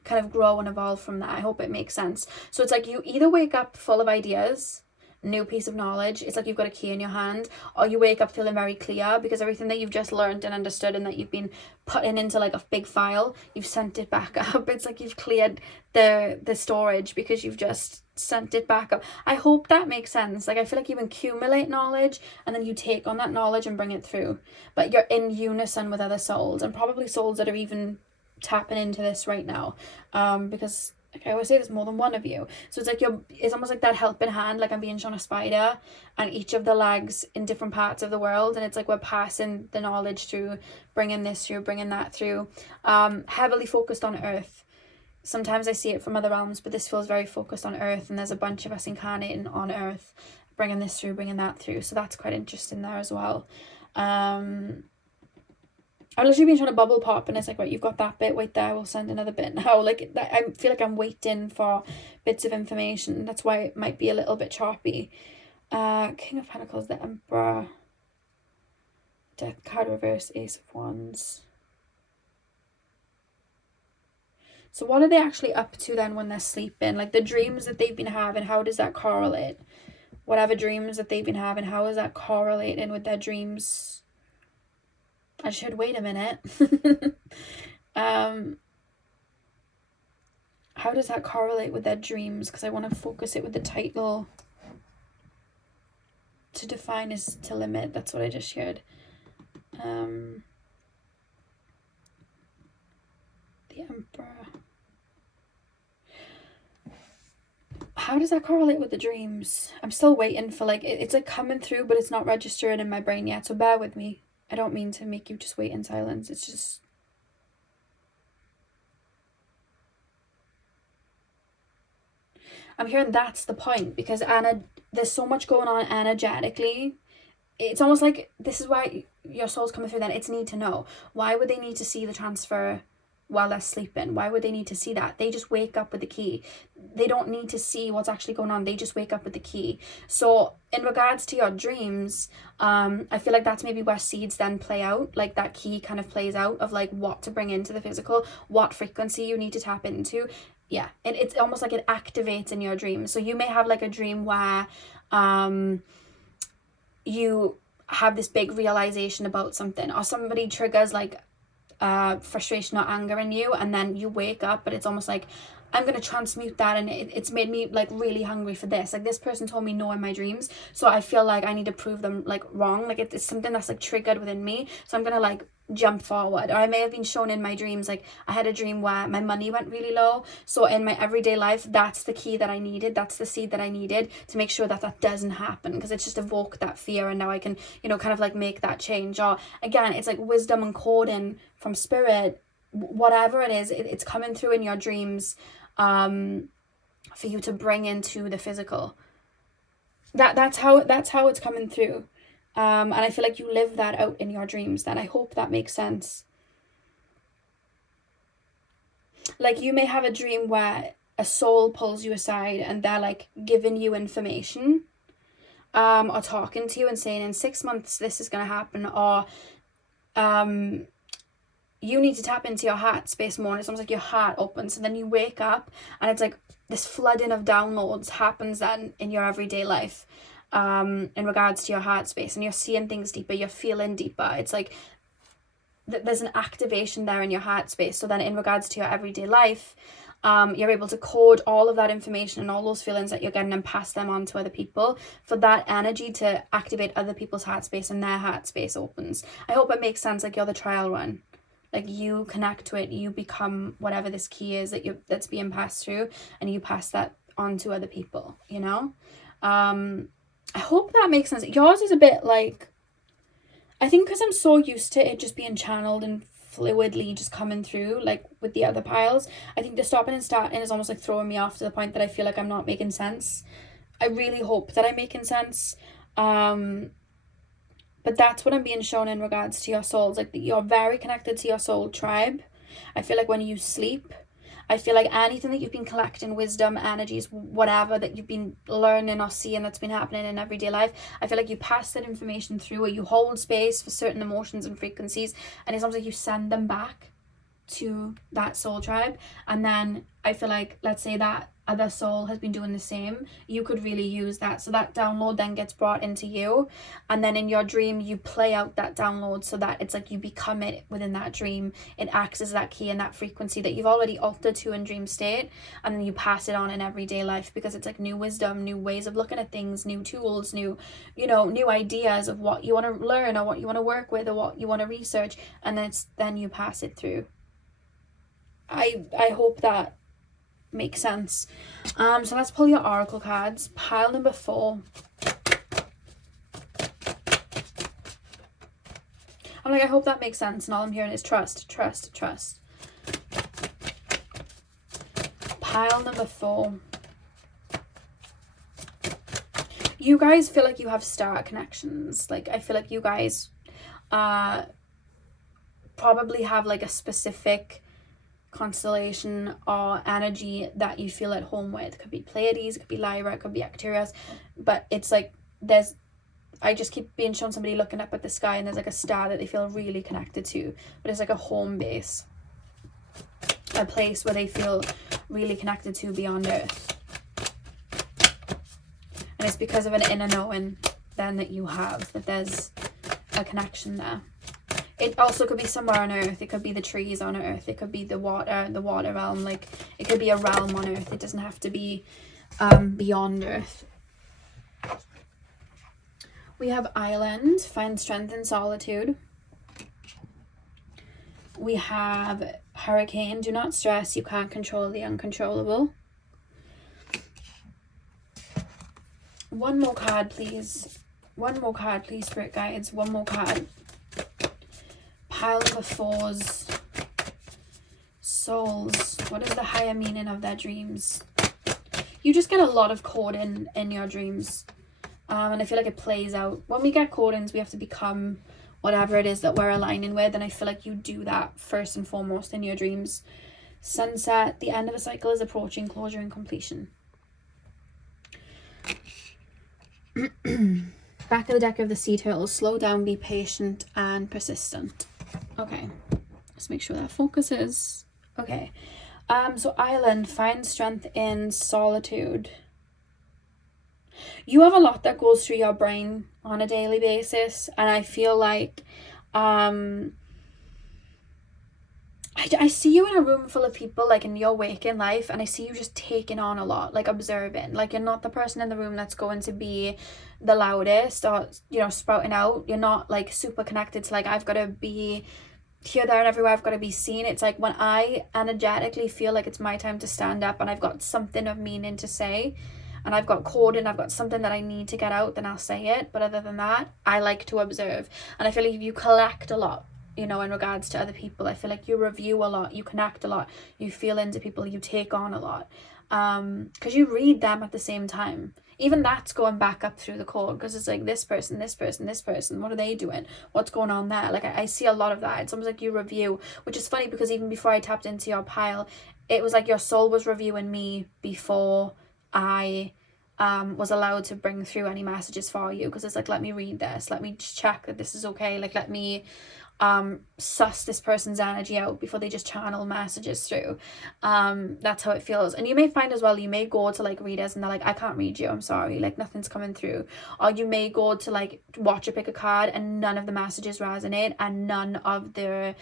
of grow and evolve from that. I hope it makes sense. So it's like you either wake up full of ideas, new piece of knowledge. It's like you've got a key in your hand, or you wake up feeling very clear because everything that you've just learned and understood and that you've been putting into like a big file, you've sent it back up. It's like you've cleared the storage because you've just sent it back up. I hope that makes sense. Like I feel like you accumulate knowledge and then you take on that knowledge and bring it through, but you're in unison with other souls, and probably souls that are even tapping into this right now, because like I always say, there's more than one of you. So it's like it's almost like that helping hand, like I'm being shown a spider and each of the legs in different parts of the world, and it's like we're passing the knowledge through, bringing this through, bringing that through. Heavily focused on earth. Sometimes I see it from other realms, but this feels very focused on earth, and there's a bunch of us incarnating on earth, bringing this through, bringing that through. So that's quite interesting there as well. I've literally been trying to bubble pop, and it's like, right, you've got that bit, wait there, we'll send another bit now. Like, I feel like I'm waiting for bits of information. That's why it might be a little bit choppy. King of Pentacles, the Emperor, Death card reverse, Ace of Wands. So what are they actually up to then when they're sleeping? Like the dreams that they've been having, how does that correlate? Whatever dreams that they've been having, how is that correlating with their dreams? I should wait a minute. How does that correlate with their dreams? Because I want to focus it with the title. To define is to limit. That's what I just shared. The Emperor. How does that correlate with the dreams? I'm still waiting for like, it's like coming through, but it's not registering in my brain yet. So bear with me. I don't mean to make you just wait in silence. It's just... I'm hearing that's the point, because there's so much going on energetically. It's almost like this is why your soul's coming through then. It's need to know. Why would they need to see the transfer while they're sleeping? Why would they need to see that? They just wake up with the key. They don't need to see what's actually going on. They just wake up with the key. So in regards to your dreams, I feel like that's maybe where seeds then play out. Like that key kind of plays out of like what to bring into the physical, what frequency you need to tap into. Yeah, and it's almost like it activates in your dreams. So you may have like a dream where you have this big realization about something, or somebody triggers like frustration or anger in you, and then you wake up, but it's almost like I'm going to transmute that, and it's made me like really hungry for this. Like this person told me no in my dreams, so I feel like I need to prove them like wrong. Like it's something that's like triggered within me, so I'm going to like jump forward. Or I may have been shown in my dreams, like I had a dream where my money went really low, so in my everyday life that's the key that I needed, that's the seed that I needed to make sure that that doesn't happen, because it's just evoked that fear, and now I can, you know, kind of like make that change. Or again, it's like wisdom and coding from spirit, whatever it is, it's coming through in your dreams for you to bring into the physical. That's how it's coming through. And I feel like you live that out in your dreams. Then I hope that makes sense. Like you may have a dream where a soul pulls you aside and they're like giving you information, or talking to you and saying in 6 months this is going to happen, or you need to tap into your heart space more. And it's almost like your heart opens, and then you wake up and it's like this flooding of downloads happens then in your everyday life, in regards to your heart space, and you're seeing things deeper, you're feeling deeper. It's like there's an activation there in your heart space. So then in regards to your everyday life, you're able to code all of that information and all those feelings that you're getting and pass them on to other people for that energy to activate other people's heart space, and their heart space opens. I hope it makes sense. Like you're the trial run. Like you connect to it, you become whatever this key is that's being passed through, and you pass that on to other people, you know? I hope that makes sense. Yours is a bit like, I think because I'm so used to it just being channeled and fluidly just coming through, like with the other piles, I think the stopping and starting is almost like throwing me off to the point that I feel like I'm not making sense. I really hope that I'm making sense. But that's what I'm being shown in regards to your souls. Like you're very connected to your soul tribe. I feel like when you sleep, I feel like anything that you've been collecting, wisdom, energies, whatever that you've been learning or seeing that's been happening in everyday life, I feel like you pass that information through, or you hold space for certain emotions and frequencies, and it's almost like you send them back to that soul tribe. And then I feel like, let's say that other soul has been doing the same, you could really use that. So that download then gets brought into you, and then in your dream you play out that download so that it's like you become it within that dream. It acts as that key and that frequency that you've already altered to in dream state, and then you pass it on in everyday life, because it's like new wisdom, new ways of looking at things, new tools, new, you know, new ideas of what you want to learn or what you want to work with or what you want to research, and then you pass it through. I hope that makes sense. So let's pull your oracle cards. Pile number 4. I'm like, I hope that makes sense, and all I'm hearing is trust, trust, trust. Pile number 4. You guys feel like you have star connections. Like, I feel like you guys probably have like a specific constellation or energy that you feel at home with. It could be Pleiades, it could be Lyra, it could be Aquarius, but it's like I just keep being shown somebody looking up at the sky and there's like a star that they feel really connected to, but it's like a home base, a place where they feel really connected to beyond Earth. And it's because of an inner knowing then that you have, that there's a connection there. It also could be somewhere on Earth. It could be the trees on Earth. It could be the water realm. Like, it could be a realm on Earth. It doesn't have to be beyond Earth. We have island, find strength in solitude. We have hurricane, do not stress, you can't control the uncontrollable. One more card, please. One more card, please, Spirit Guides. One more card. Pile number 4s. Souls. What is the higher meaning of their dreams? You just get a lot of coding in your dreams. And I feel like it plays out. When we get codings, we have to become whatever it is that we're aligning with. And I feel like you do that first and foremost in your dreams. Sunset. The end of a cycle is approaching closure and completion. Back of the deck of the sea turtle. Slow down, be patient and persistent. Okay, let's make sure that focuses. Okay, so island, find strength in solitude. You have a lot that goes through your brain on a daily basis, and I feel like I see you in a room full of people, like in your waking life, and I see you just taking on a lot, like observing. Like, you're not the person in the room that's going to be the loudest or, you know, sprouting out. You're not like super connected to like, I've got to be here, there and everywhere, I've got to be seen. It's like when I energetically feel like it's my time to stand up and I've got something of meaning to say and I've got code and I've got something that I need to get out, then I'll say it. But other than that, I like to observe. And I feel like you collect a lot, you know, in regards to other people. I feel like you review a lot, you connect a lot, you feel into people, you take on a lot, because you read them at the same time. Even that's going back up through the code, because it's like this person, this person, this person, what are they doing, what's going on there? Like, I see a lot of that. It's almost like you review, which is funny because even before I tapped into your pile, it was like your soul was reviewing me before I was allowed to bring through any messages for you, because it's like, let me read this, let me just check that this is okay, like let me suss this person's energy out before they just channel messages through. That's how it feels. And you may find as well, you may go to like readers and they're like, I can't read you, I'm sorry, like nothing's coming through. Or you may go to like watch or pick a card and none of the messages resonate and none of the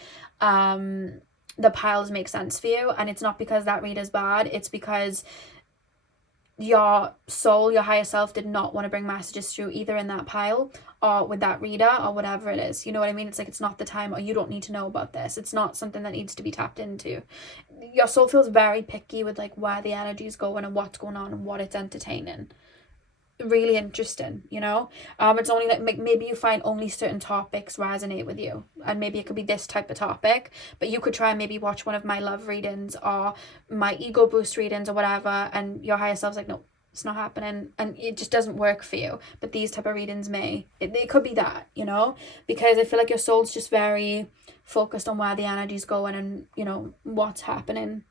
piles make sense for you. And it's not because that reader's bad, it's because your soul, your higher self, did not want to bring messages through either in that pile or with that reader or whatever it is. You know what I mean? It's like, it's not the time, or you don't need to know about this. It's not something that needs to be tapped into. Your soul feels very picky with like where the energy is going and what's going on and what it's entertaining. Really interesting, you know. It's only like maybe you find only certain topics resonate with you, and maybe it could be this type of topic, but you could try and maybe watch one of my love readings or my ego boost readings or whatever, and your higher self's like, no, it's not happening, and it just doesn't work for you. But these type of readings may, it could be that, you know, because I feel like your soul's just very focused on where the energy's going and, you know, what's happening.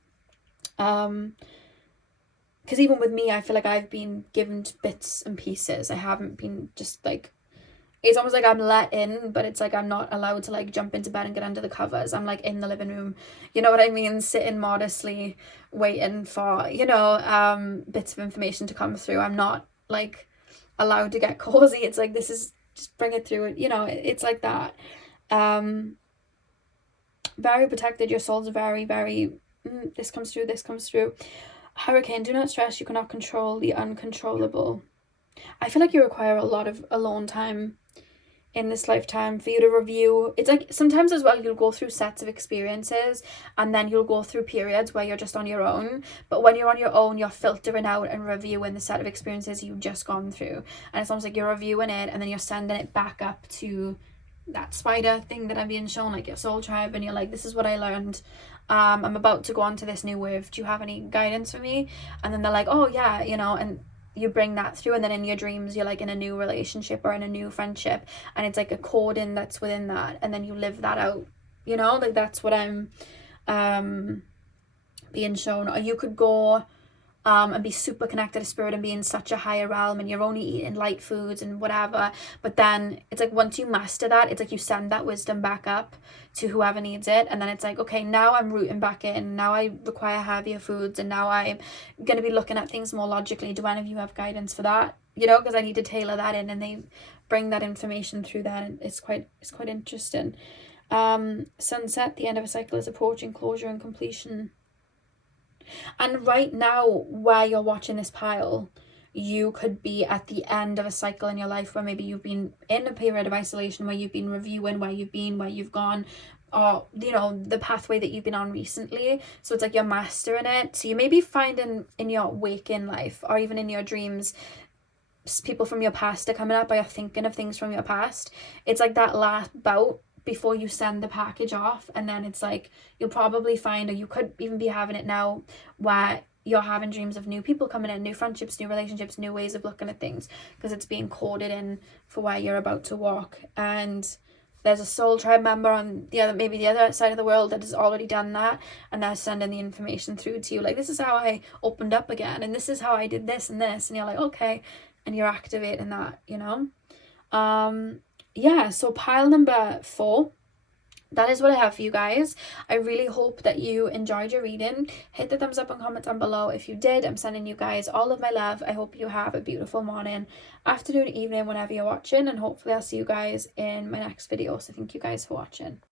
Because even with me, I feel like I've been given bits and pieces. I haven't been just like, it's almost like I'm let in, but it's like I'm not allowed to like jump into bed and get under the covers. I'm like in the living room, you know what I mean, sitting modestly waiting for, you know, bits of information to come through. I'm not like allowed to get cozy. It's like, this is, just bring it through it, you know, it's like that. Very protected. Your soul's very, very, this comes through, this comes through. Hurricane, do not stress, you cannot control the uncontrollable. I feel like you require a lot of alone time in this lifetime for you to review. It's like sometimes as well you'll go through sets of experiences and then you'll go through periods where you're just on your own, but when you're on your own you're filtering out and reviewing the set of experiences you've just gone through, and it's almost like you're reviewing it and then you're sending it back up to that spider thing that I'm being shown, like your soul tribe, and you're like, this is what I learned. I'm about to go on to this new wave, do you have any guidance for me? And then they're like, oh yeah, you know, and you bring that through, and then in your dreams you're like in a new relationship or in a new friendship, and it's like a coding that's within that, and then you live that out, you know, like that's what I'm being shown. Or you could go and be super connected to spirit and be in such a higher realm, and you're only eating light foods and whatever, but then it's like once you master that, it's like you send that wisdom back up to whoever needs it, and then it's like, okay, now I'm rooting back in, now I require heavier foods, and now I'm going to be looking at things more logically. Do any of you have guidance for that? You know, because I need to tailor that in, and they bring that information through that, and it's quite interesting. Sunset, the end of a cycle is approaching closure and completion. And right now, where you're watching this pile, you could be at the end of a cycle in your life where maybe you've been in a period of isolation, where you've been reviewing where you've been, where you've gone, or, you know, the pathway that you've been on recently. So it's like you're mastering it. So you may be finding in your waking life or even in your dreams, people from your past are coming up, or you're thinking of things from your past. It's like that last bout before you send the package off, and then it's like you'll probably find, or you could even be having it now, where you're having dreams of new people coming in, new friendships, new relationships, new ways of looking at things, because it's being coded in for where you're about to walk. And there's a soul tribe member on the other side of the world that has already done that, and they're sending the information through to you, like, this is how I opened up again, and this is how I did this and this, and you're like, okay, and you're activating that, you know. Yeah, so pile number 4, that is what I have for you guys. I really hope that you enjoyed your reading. Hit the thumbs up and comment down below if you did. I'm sending you guys all of my love. I hope you have a beautiful morning, afternoon, evening, whenever you're watching, and hopefully I'll see you guys in my next video. So thank you guys for watching.